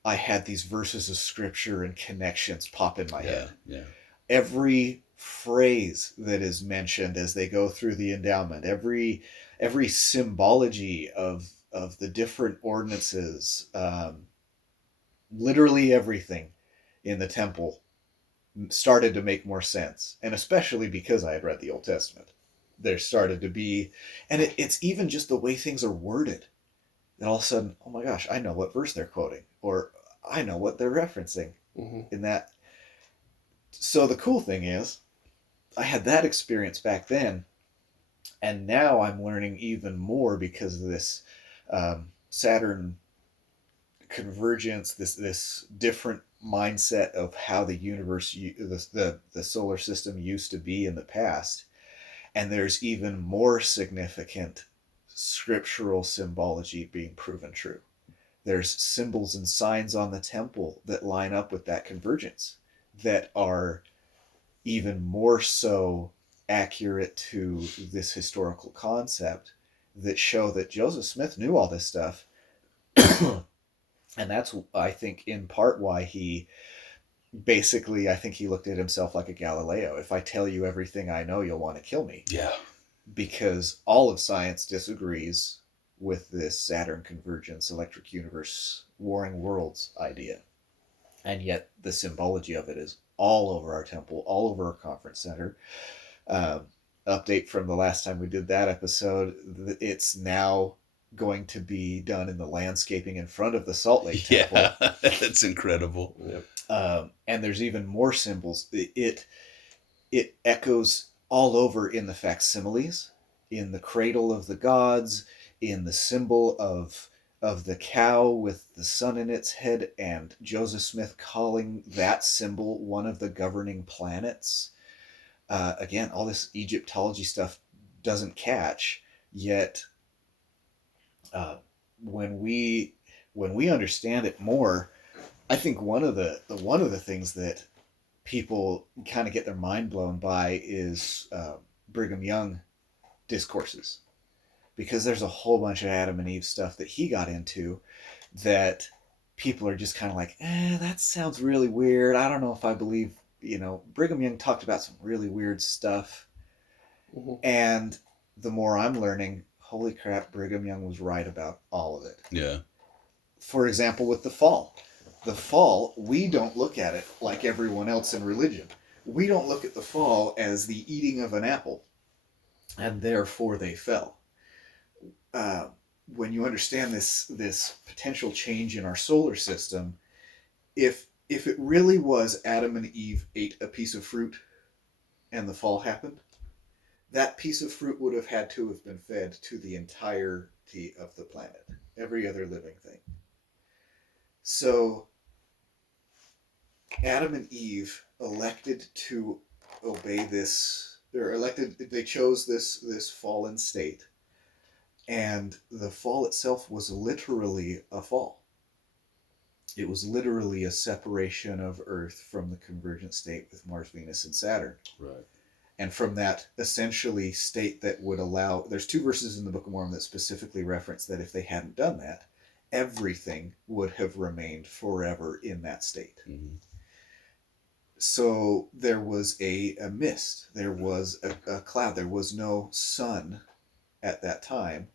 I had these verses of scripture and connections pop in my head. Yeah. Every phrase that is mentioned as they go through the endowment, every symbology of the different ordinances, literally everything in the temple started to make more sense. And especially because I had read the Old Testament, there started to be, and it's even just the way things are worded. And all of a sudden, oh my gosh, I know what verse they're quoting, or I know what they're referencing in that. So the cool thing is, I had that experience back then, and now I'm learning even more because of this Saturn convergence, this different mindset of how the universe, the solar system used to be in the past. And there's even more significant scriptural symbology being proven true. There's symbols and signs on the temple that line up with that convergence that are even more so accurate to this historical concept that show that Joseph Smith knew all this stuff. And that's, I think, in part why he basically, I think he looked at himself like a Galileo. If I tell you everything I know, you'll want to kill me. Yeah. Because all of science disagrees with this Saturn convergence, electric universe, warring worlds idea. And yet the symbology of it is all over our temple, all over our conference center. Update from the last time we did that episode, it's now going to be done in the landscaping in front of the Salt Lake Temple. Yeah, that's incredible. Yep. And there's even more symbols. It echoes all over in the facsimiles, in the cradle of the gods, in the symbol of the cow with the sun in its head, and Joseph Smith calling that symbol one of the governing planets. Again, all this Egyptology stuff doesn't catch, yet when we understand it more, I think one of the things that people kind of get their mind blown by is Brigham Young discourses, because there's a whole bunch of Adam and Eve stuff that he got into that people are just kind of like, that sounds really weird. I don't know if I believe, Brigham Young talked about some really weird stuff. And the more I'm learning, holy crap, Brigham Young was right about all of it. Yeah. For example, with the fall. The fall, we don't look at it like everyone else in religion. We don't look at the fall as the eating of an apple, and therefore they fell. When you understand this potential change in our solar system, if it really was Adam and Eve ate a piece of fruit and the fall happened, that piece of fruit would have had to have been fed to the entirety of the planet, every other living thing. So Adam and Eve elected to obey this, they chose this fallen state, and the fall itself was literally a fall. It was literally a separation of Earth from the convergent state with Mars, Venus, and Saturn. Right. And from that essentially state that would allow, there's 2 verses in the Book of Mormon that specifically reference that if they hadn't done that, everything would have remained forever in that state. Mm-hmm. So there was a mist, there was a cloud, there was no sun at that time.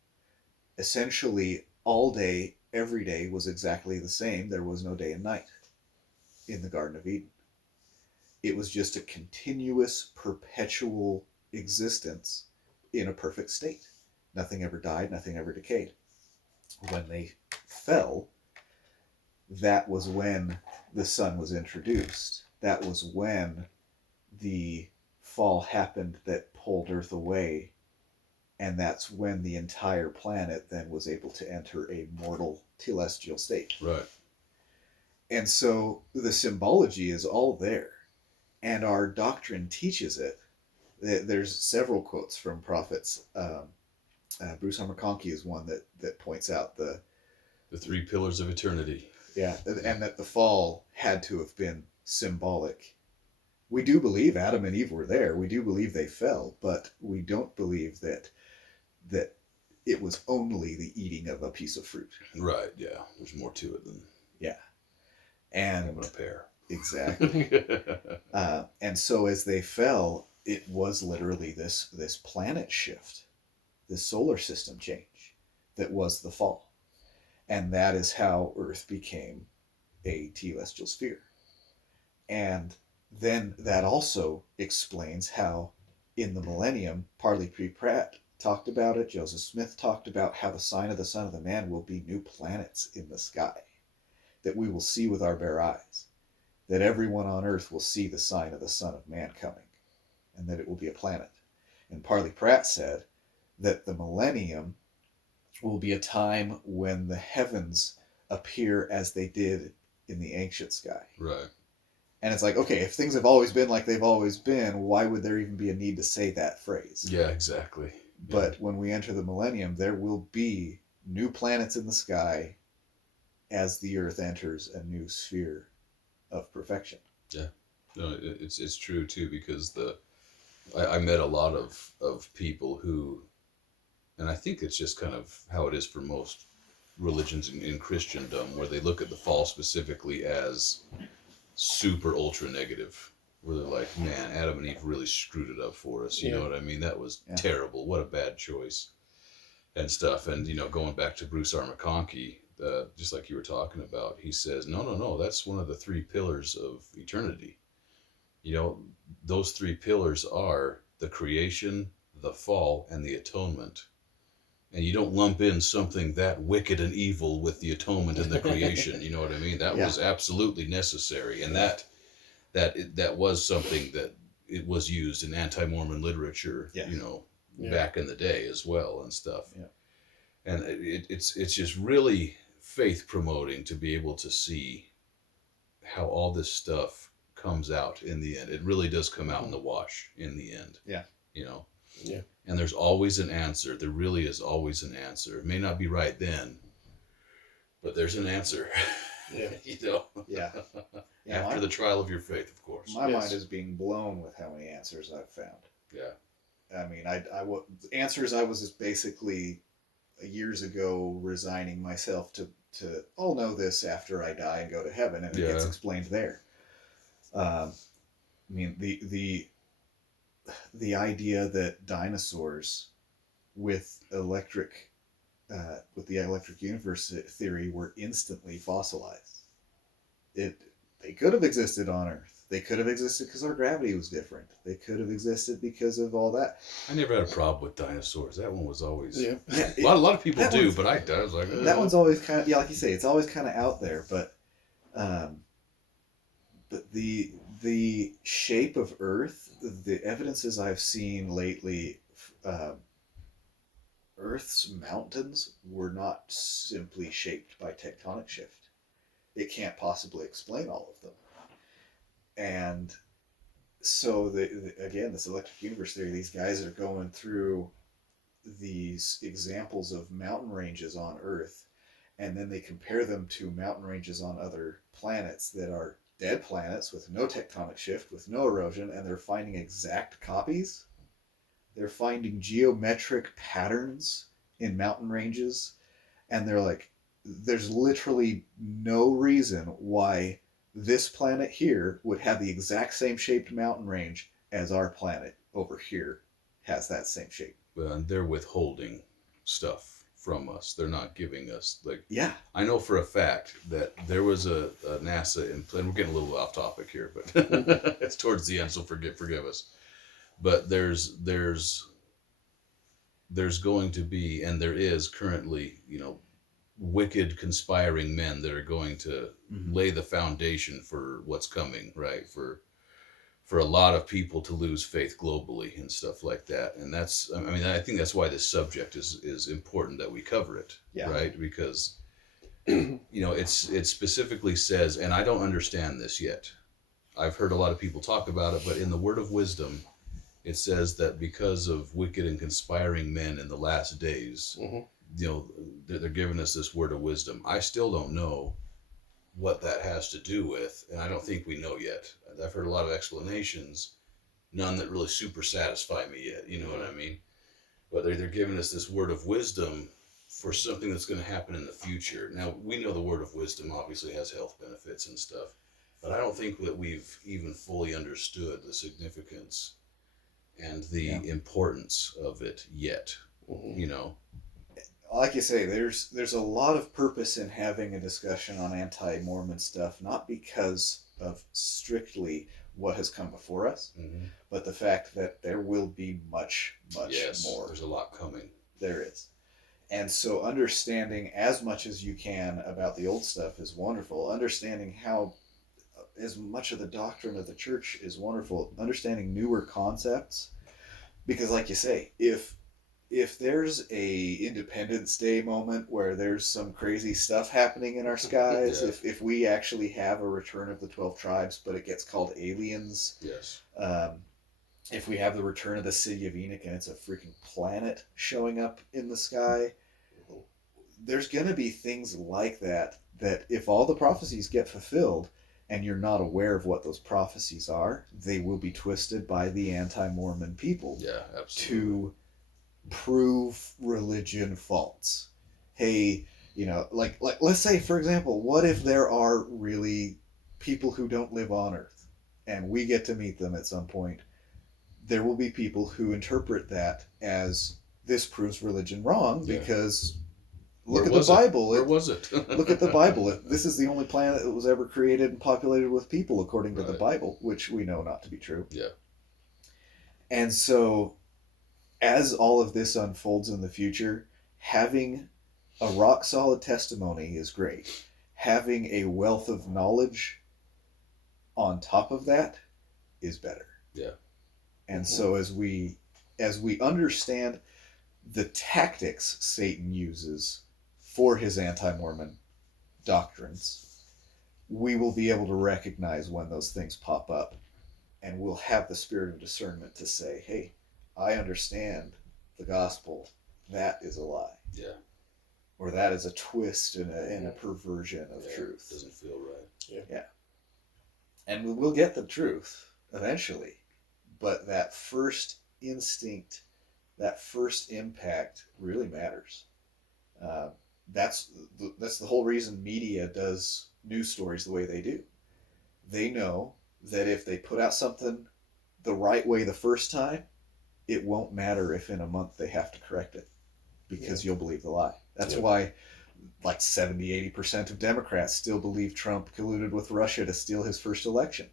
Essentially, all day, every day was exactly the same. There was no day and night in the Garden of Eden. It was just a continuous, perpetual existence in a perfect state. Nothing ever died, nothing ever decayed. When they fell, that was when the sun was introduced. That was when the fall happened that pulled Earth away. And that's when the entire planet then was able to enter a mortal telestial state. Right. And so the symbology is all there. And our doctrine teaches it. There's several quotes from prophets. Bruce R. McConkie is one that points out the 3 pillars of eternity. Yeah, and that the fall had to have been symbolic. We do believe Adam and Eve were there. We do believe they fell, but we don't believe that it was only the eating of a piece of fruit. Right, yeah. There's more to it than And a pear. Exactly. And so as they fell, it was literally this planet shift, this solar system change that was the fall. And that is how Earth became a telestial sphere. And then that also explains how in the millennium, Parley P. Pratt talked about it, Joseph Smith talked about how the sign of the Son of the Man will be new planets in the sky that we will see with our bare eyes, that everyone on Earth will see the sign of the Son of Man coming, and that it will be a planet. And Parley Pratt said that the millennium will be a time when the heavens appear as they did in the ancient sky. Right. And it's like, okay, if things have always been like they've always been, why would there even be a need to say that phrase? Yeah, exactly. But when we enter the millennium, there will be new planets in the sky as the Earth enters a new sphere of perfection. Yeah. No, it's true too, because I met a lot of people who, and I think it's just kind of how it is for most religions in Christendom, where they look at the fall specifically as super ultra negative, where they're like, man, Adam and Eve really screwed it up for us. You know what I mean? That was terrible. What a bad choice and stuff. And, going back to Bruce R. McConkie, just like you were talking about, he says, no, that's one of the 3 pillars of eternity. Those 3 pillars are the creation, the fall, and the atonement. And you don't lump in something that wicked and evil with the atonement and the creation. You know what I mean? That was absolutely necessary. And that was something that it was used in anti-Mormon literature, back in the day as well and stuff. Yeah. And it's just really faith promoting to be able to see how all this stuff comes out in the end. It really does come out in the wash in the end. Yeah. Yeah. And there's always an answer. There really is always an answer. It may not be right then, but there's an answer. Yeah. Yeah. After the trial of your faith, of course. My mind is being blown with how many answers I've found. Yeah. I mean, answers I was just basically years ago resigning myself to I'll know this after I die and go to heaven, and it gets explained there. I mean, the idea that dinosaurs with the electric universe theory were instantly fossilized. They could have existed on Earth. They could have existed because our gravity was different. They could have existed because of all that. I never had a problem with dinosaurs. That one was always... Yeah, a lot of people do, but I was like... That one's always kind of... Yeah, like you say, it's always kind of out there, but the shape of Earth, the evidences I've seen lately, Earth's mountains were not simply shaped by tectonic shift. It can't possibly explain all of them. And so again, this electric universe theory, these guys are going through these examples of mountain ranges on Earth, and then they compare them to mountain ranges on other planets that are dead planets with no tectonic shift, with no erosion, and they're finding exact copies. They're finding geometric patterns in mountain ranges, and they're like, there's literally no reason why this planet here would have the exact same shaped mountain range as our planet over here has that same shape. And they're withholding stuff from us. They're not giving us, like, Yeah. I know for a fact that there was a NASA, and we're getting a little off topic here, but it's towards the end, so forgive us. But there's going to be, and there is currently, wicked conspiring men that are going to lay the foundation for what's coming, right? For a lot of people to lose faith globally and stuff like that. And that's, I mean, I think that's why this subject is important that we cover it, right? Because, it specifically says, and I don't understand this yet. I've heard a lot of people talk about it, but in the word of wisdom, it says that because of wicked and conspiring men in the last days, they're giving us this word of wisdom. I still don't know what that has to do with, and I don't think we know yet. I've heard a lot of explanations, none that really super satisfy me yet, you know what I mean? But they're giving us this word of wisdom for something that's going to happen in the future. Now, we know the word of wisdom obviously has health benefits and stuff, but I don't think that we've even fully understood the significance and the importance of it yet, Like you say, there's a lot of purpose in having a discussion on anti-Mormon stuff, not because of strictly what has come before us, but the fact that there will be much more. There's a lot coming. There is. And so understanding as much as you can about the old stuff is wonderful. Understanding how as much of the doctrine of the church is wonderful. Understanding newer concepts. Because like you say, if there's a Independence Day moment where there's some crazy stuff happening in our skies, if we actually have a return of the 12 tribes, but it gets called aliens, if we have the return of the city of Enoch and it's a freaking planet showing up in the sky, there's going to be things like that if all the prophecies get fulfilled and you're not aware of what those prophecies are, they will be twisted by the anti-Mormon people to prove religion false. Hey, like let's say, for example, what if there are really people who don't live on Earth and we get to meet them at some point? There will be people who interpret that as this proves religion wrong because look at the Bible. Where was it? Look at the Bible. This is the only planet that was ever created and populated with people according to the Bible, which we know not to be true. Yeah. And so as all of this unfolds in the future, having a rock solid testimony is great. Having a wealth of knowledge on top of that is better. Yeah. And so as we understand the tactics Satan uses for his anti-Mormon doctrines, we will be able to recognize when those things pop up, and we'll have the spirit of discernment to say, hey, I understand the gospel. That is a lie. Yeah. Or that is a twist and a perversion of truth. Doesn't feel right. Yeah. And we will get the truth eventually. But that first instinct, that first impact really matters. That's the whole reason media does news stories the way they do. They know that if they put out something the right way the first time, it won't matter if in a month they have to correct it, because you'll believe the lie. That's why like 70-80% of Democrats still believe Trump colluded with Russia to steal his first election.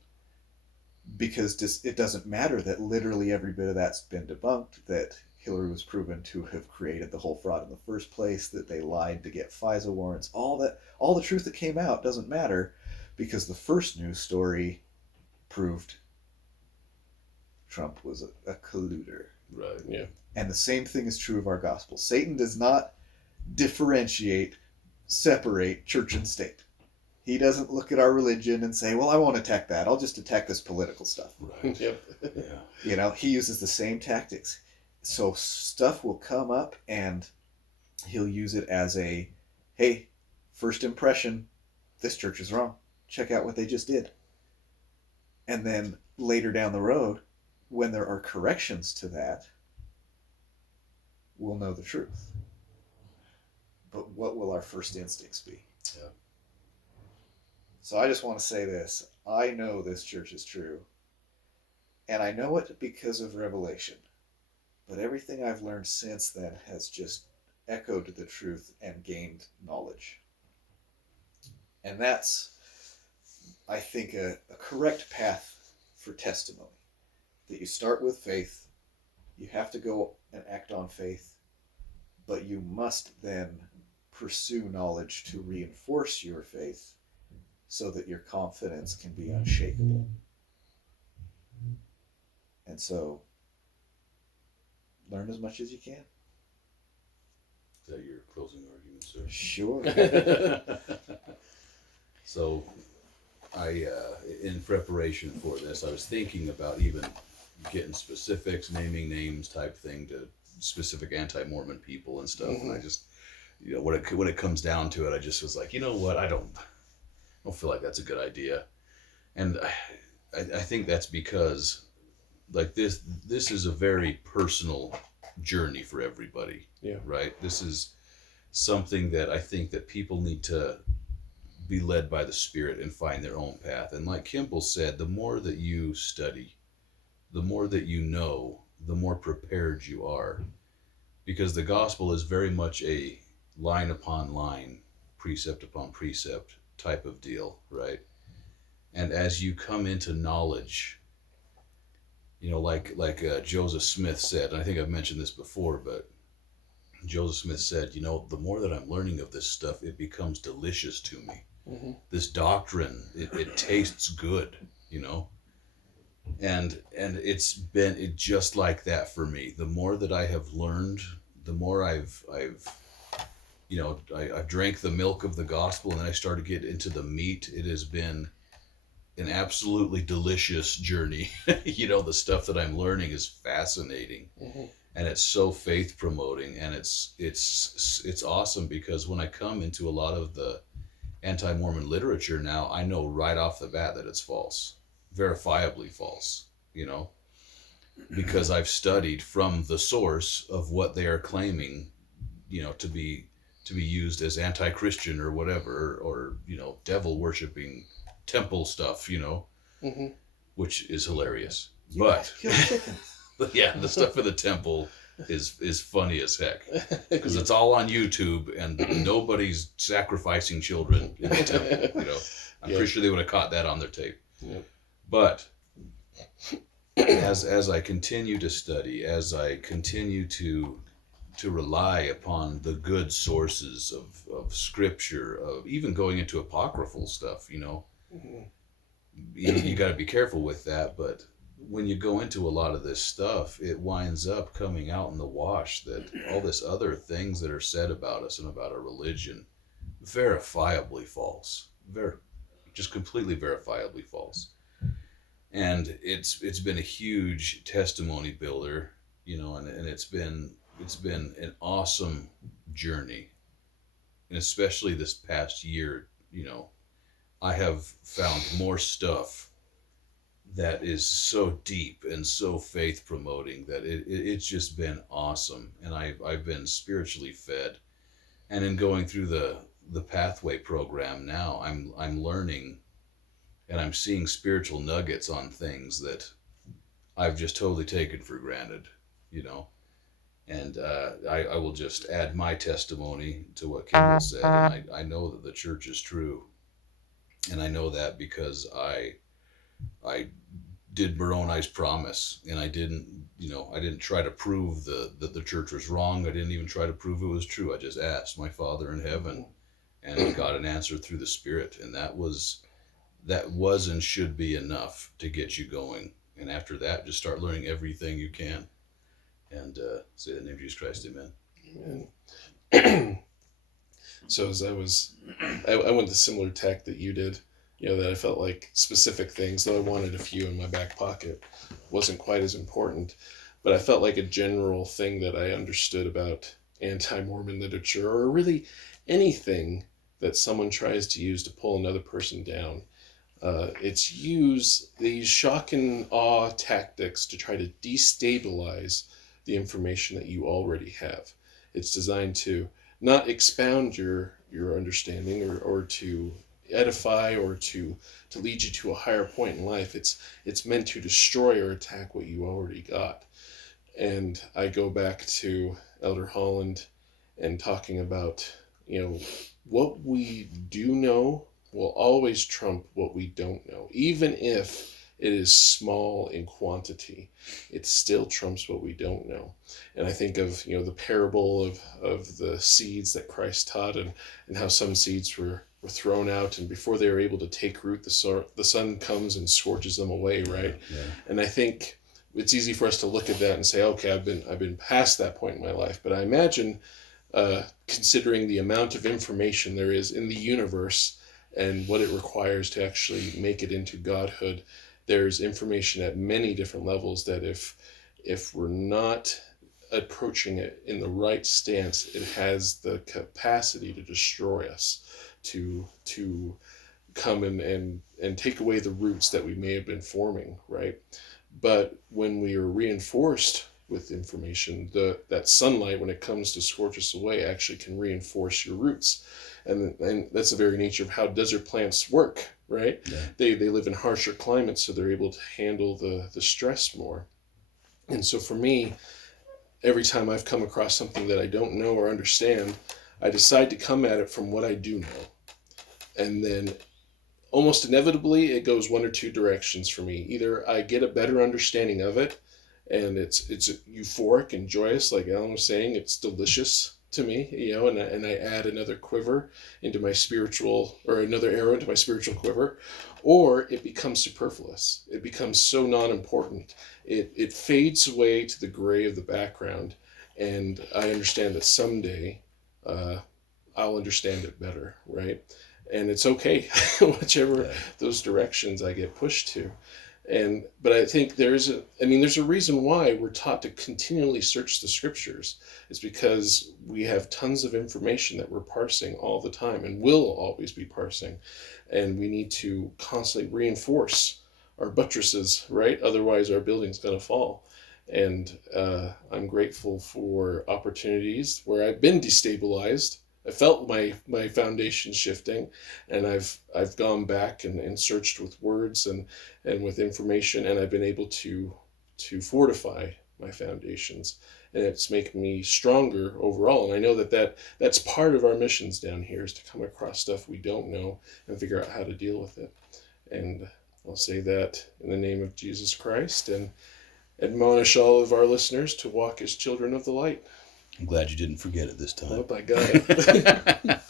Because it doesn't matter that literally every bit of that's been debunked, that Hillary was proven to have created the whole fraud in the first place, that they lied to get FISA warrants. All the truth that came out doesn't matter, because the first news story proved Trump was a colluder. Right. Yeah. And the same thing is true of our gospel. Satan does not separate church and state. He doesn't look at our religion and say, well, I won't attack that. I'll just attack this political stuff. Right. Yep. Yeah. He uses the same tactics. So stuff will come up and he'll use it as a, hey, first impression, this church is wrong. Check out what they just did. And then later down the road, when there are corrections to that, we'll know the truth. But what will our first instincts be? Yeah. So I just want to say this. I know this church is true. And I know it because of revelation. But everything I've learned since then has just echoed the truth and gained knowledge. And that's, I think, a correct path for testimony. That you start with faith, you have to go and act on faith, but you must then pursue knowledge to reinforce your faith so that your confidence can be unshakable. And so, learn as much as you can. Is that your closing argument, sir? Sure. So, I, in preparation for this, I was thinking about even getting specifics, naming names type thing to specific anti-Mormon people and stuff. And I just, when it comes down to it, I just was like, you know what? I don't feel like that's a good idea. And I think that's because, like, this is a very personal journey for everybody. Yeah. Right? This is something that I think that people need to be led by the Spirit and find their own path. And like Kimball said, the more that you study, the more that you know, the more prepared you are. Because the gospel is very much a line upon line, precept upon precept type of deal, right? And as you come into knowledge, like Joseph Smith said, and I think I've mentioned this before, but Joseph Smith said, the more that I'm learning of this stuff, it becomes delicious to me. Mm-hmm. This doctrine, it tastes good, and it's been just like that for me. The more that I have learned, the more I've drank the milk of the gospel, and then I started to get into the meat. It has been an absolutely delicious journey. The stuff that I'm learning is fascinating. Mm-hmm. And it's so faith promoting, and it's awesome because when I come into a lot of the anti-Mormon literature now, I know right off the bat that it's false, verifiably false, because I've studied from the source of what they are claiming, to be used as anti-Christian or whatever, or devil worshipping temple stuff, Mm-hmm. which is hilarious. But yeah, the stuff in the temple is funny as heck because it's all on YouTube and nobody's sacrificing children in the temple. I'm pretty sure they would have caught that on their tape. Yep. But as I continue to study, as I continue to rely upon the good sources of scripture, of even going into apocryphal stuff, Mm-hmm. you got to be careful with that, but when you go into a lot of this stuff, it winds up coming out in the wash that all this other things that are said about us and about our religion, verifiably false, just completely verifiably false. And it's been a huge testimony builder, and it's been an awesome journey, and especially this past year, I have found more stuff that is so deep and so faith promoting that it's just been awesome. And I've been spiritually fed. And in going through the pathway program now, I'm learning and I'm seeing spiritual nuggets on things that I've just totally taken for granted, And I will just add my testimony to what Kimball said. And I know that the church is true. And I know that because I did Moroni's promise, and I didn't try to prove that the church was wrong. I didn't even try to prove it was true. I just asked my Father in heaven, and got an answer through the Spirit, and that was and should be enough to get you going. And after that, just start learning everything you can, and say the name of Jesus Christ, amen. Amen. So as I went the similar tack that you did, that I felt like specific things, though I wanted a few in my back pocket, wasn't quite as important. But I felt like a general thing that I understood about anti-Mormon literature, or really anything that someone tries to use to pull another person down. They use shock and awe tactics to try to destabilize the information that you already have. It's designed to not expound your understanding, or to edify, or to lead you to a higher point in life. It's meant to destroy or attack what you already got. And I go back to Elder Holland and talking about, what we do know will always trump what we don't know. Even if it is small in quantity, it still trumps what we don't know. And I think of, the parable of the seeds that Christ taught, and how some seeds were thrown out, and before they were able to take root, the sun comes and scorches them away, right? Yeah. And I think it's easy for us to look at that and say, okay, I've been past that point in my life. But I imagine, considering the amount of information there is in the universe and what it requires to actually make it into godhood, there's information at many different levels that if we're not approaching it in the right stance, it has the capacity to destroy us, to come and take away the roots that we may have been forming, right? But when we are reinforced with information, that sunlight, when it comes to scorch us away, actually can reinforce your roots. And that's the very nature of how desert plants work, right? Yeah. They live in harsher climates, so they're able to handle the stress more. And so for me, every time I've come across something that I don't know or understand, I decide to come at it from what I do know. And then almost inevitably, it goes one or two directions for me. Either I get a better understanding of it, and it's euphoric and joyous, like Alan was saying, it's delicious to me, and I add another quiver into my spiritual, or another arrow into my spiritual quiver, or it becomes superfluous. It becomes so non-important. It fades away to the gray of the background, and I understand that someday I'll understand it better, right? And it's okay, whichever those directions I get pushed to. But I think there's a reason why we're taught to continually search the scriptures. It's because we have tons of information that we're parsing all the time, and will always be parsing. And we need to constantly reinforce our buttresses, right? Otherwise our building's going to fall. And I'm grateful for opportunities where I've been destabilized. I felt my foundation shifting, and I've gone back and searched with words and with information, and I've been able to fortify my foundations, and it's making me stronger overall. And I know that's part of our missions down here, is to come across stuff we don't know and figure out how to deal with it. And I'll say that in the name of Jesus Christ, and admonish all of our listeners to walk as children of the light. I'm glad you didn't forget it this time. I hope I got it.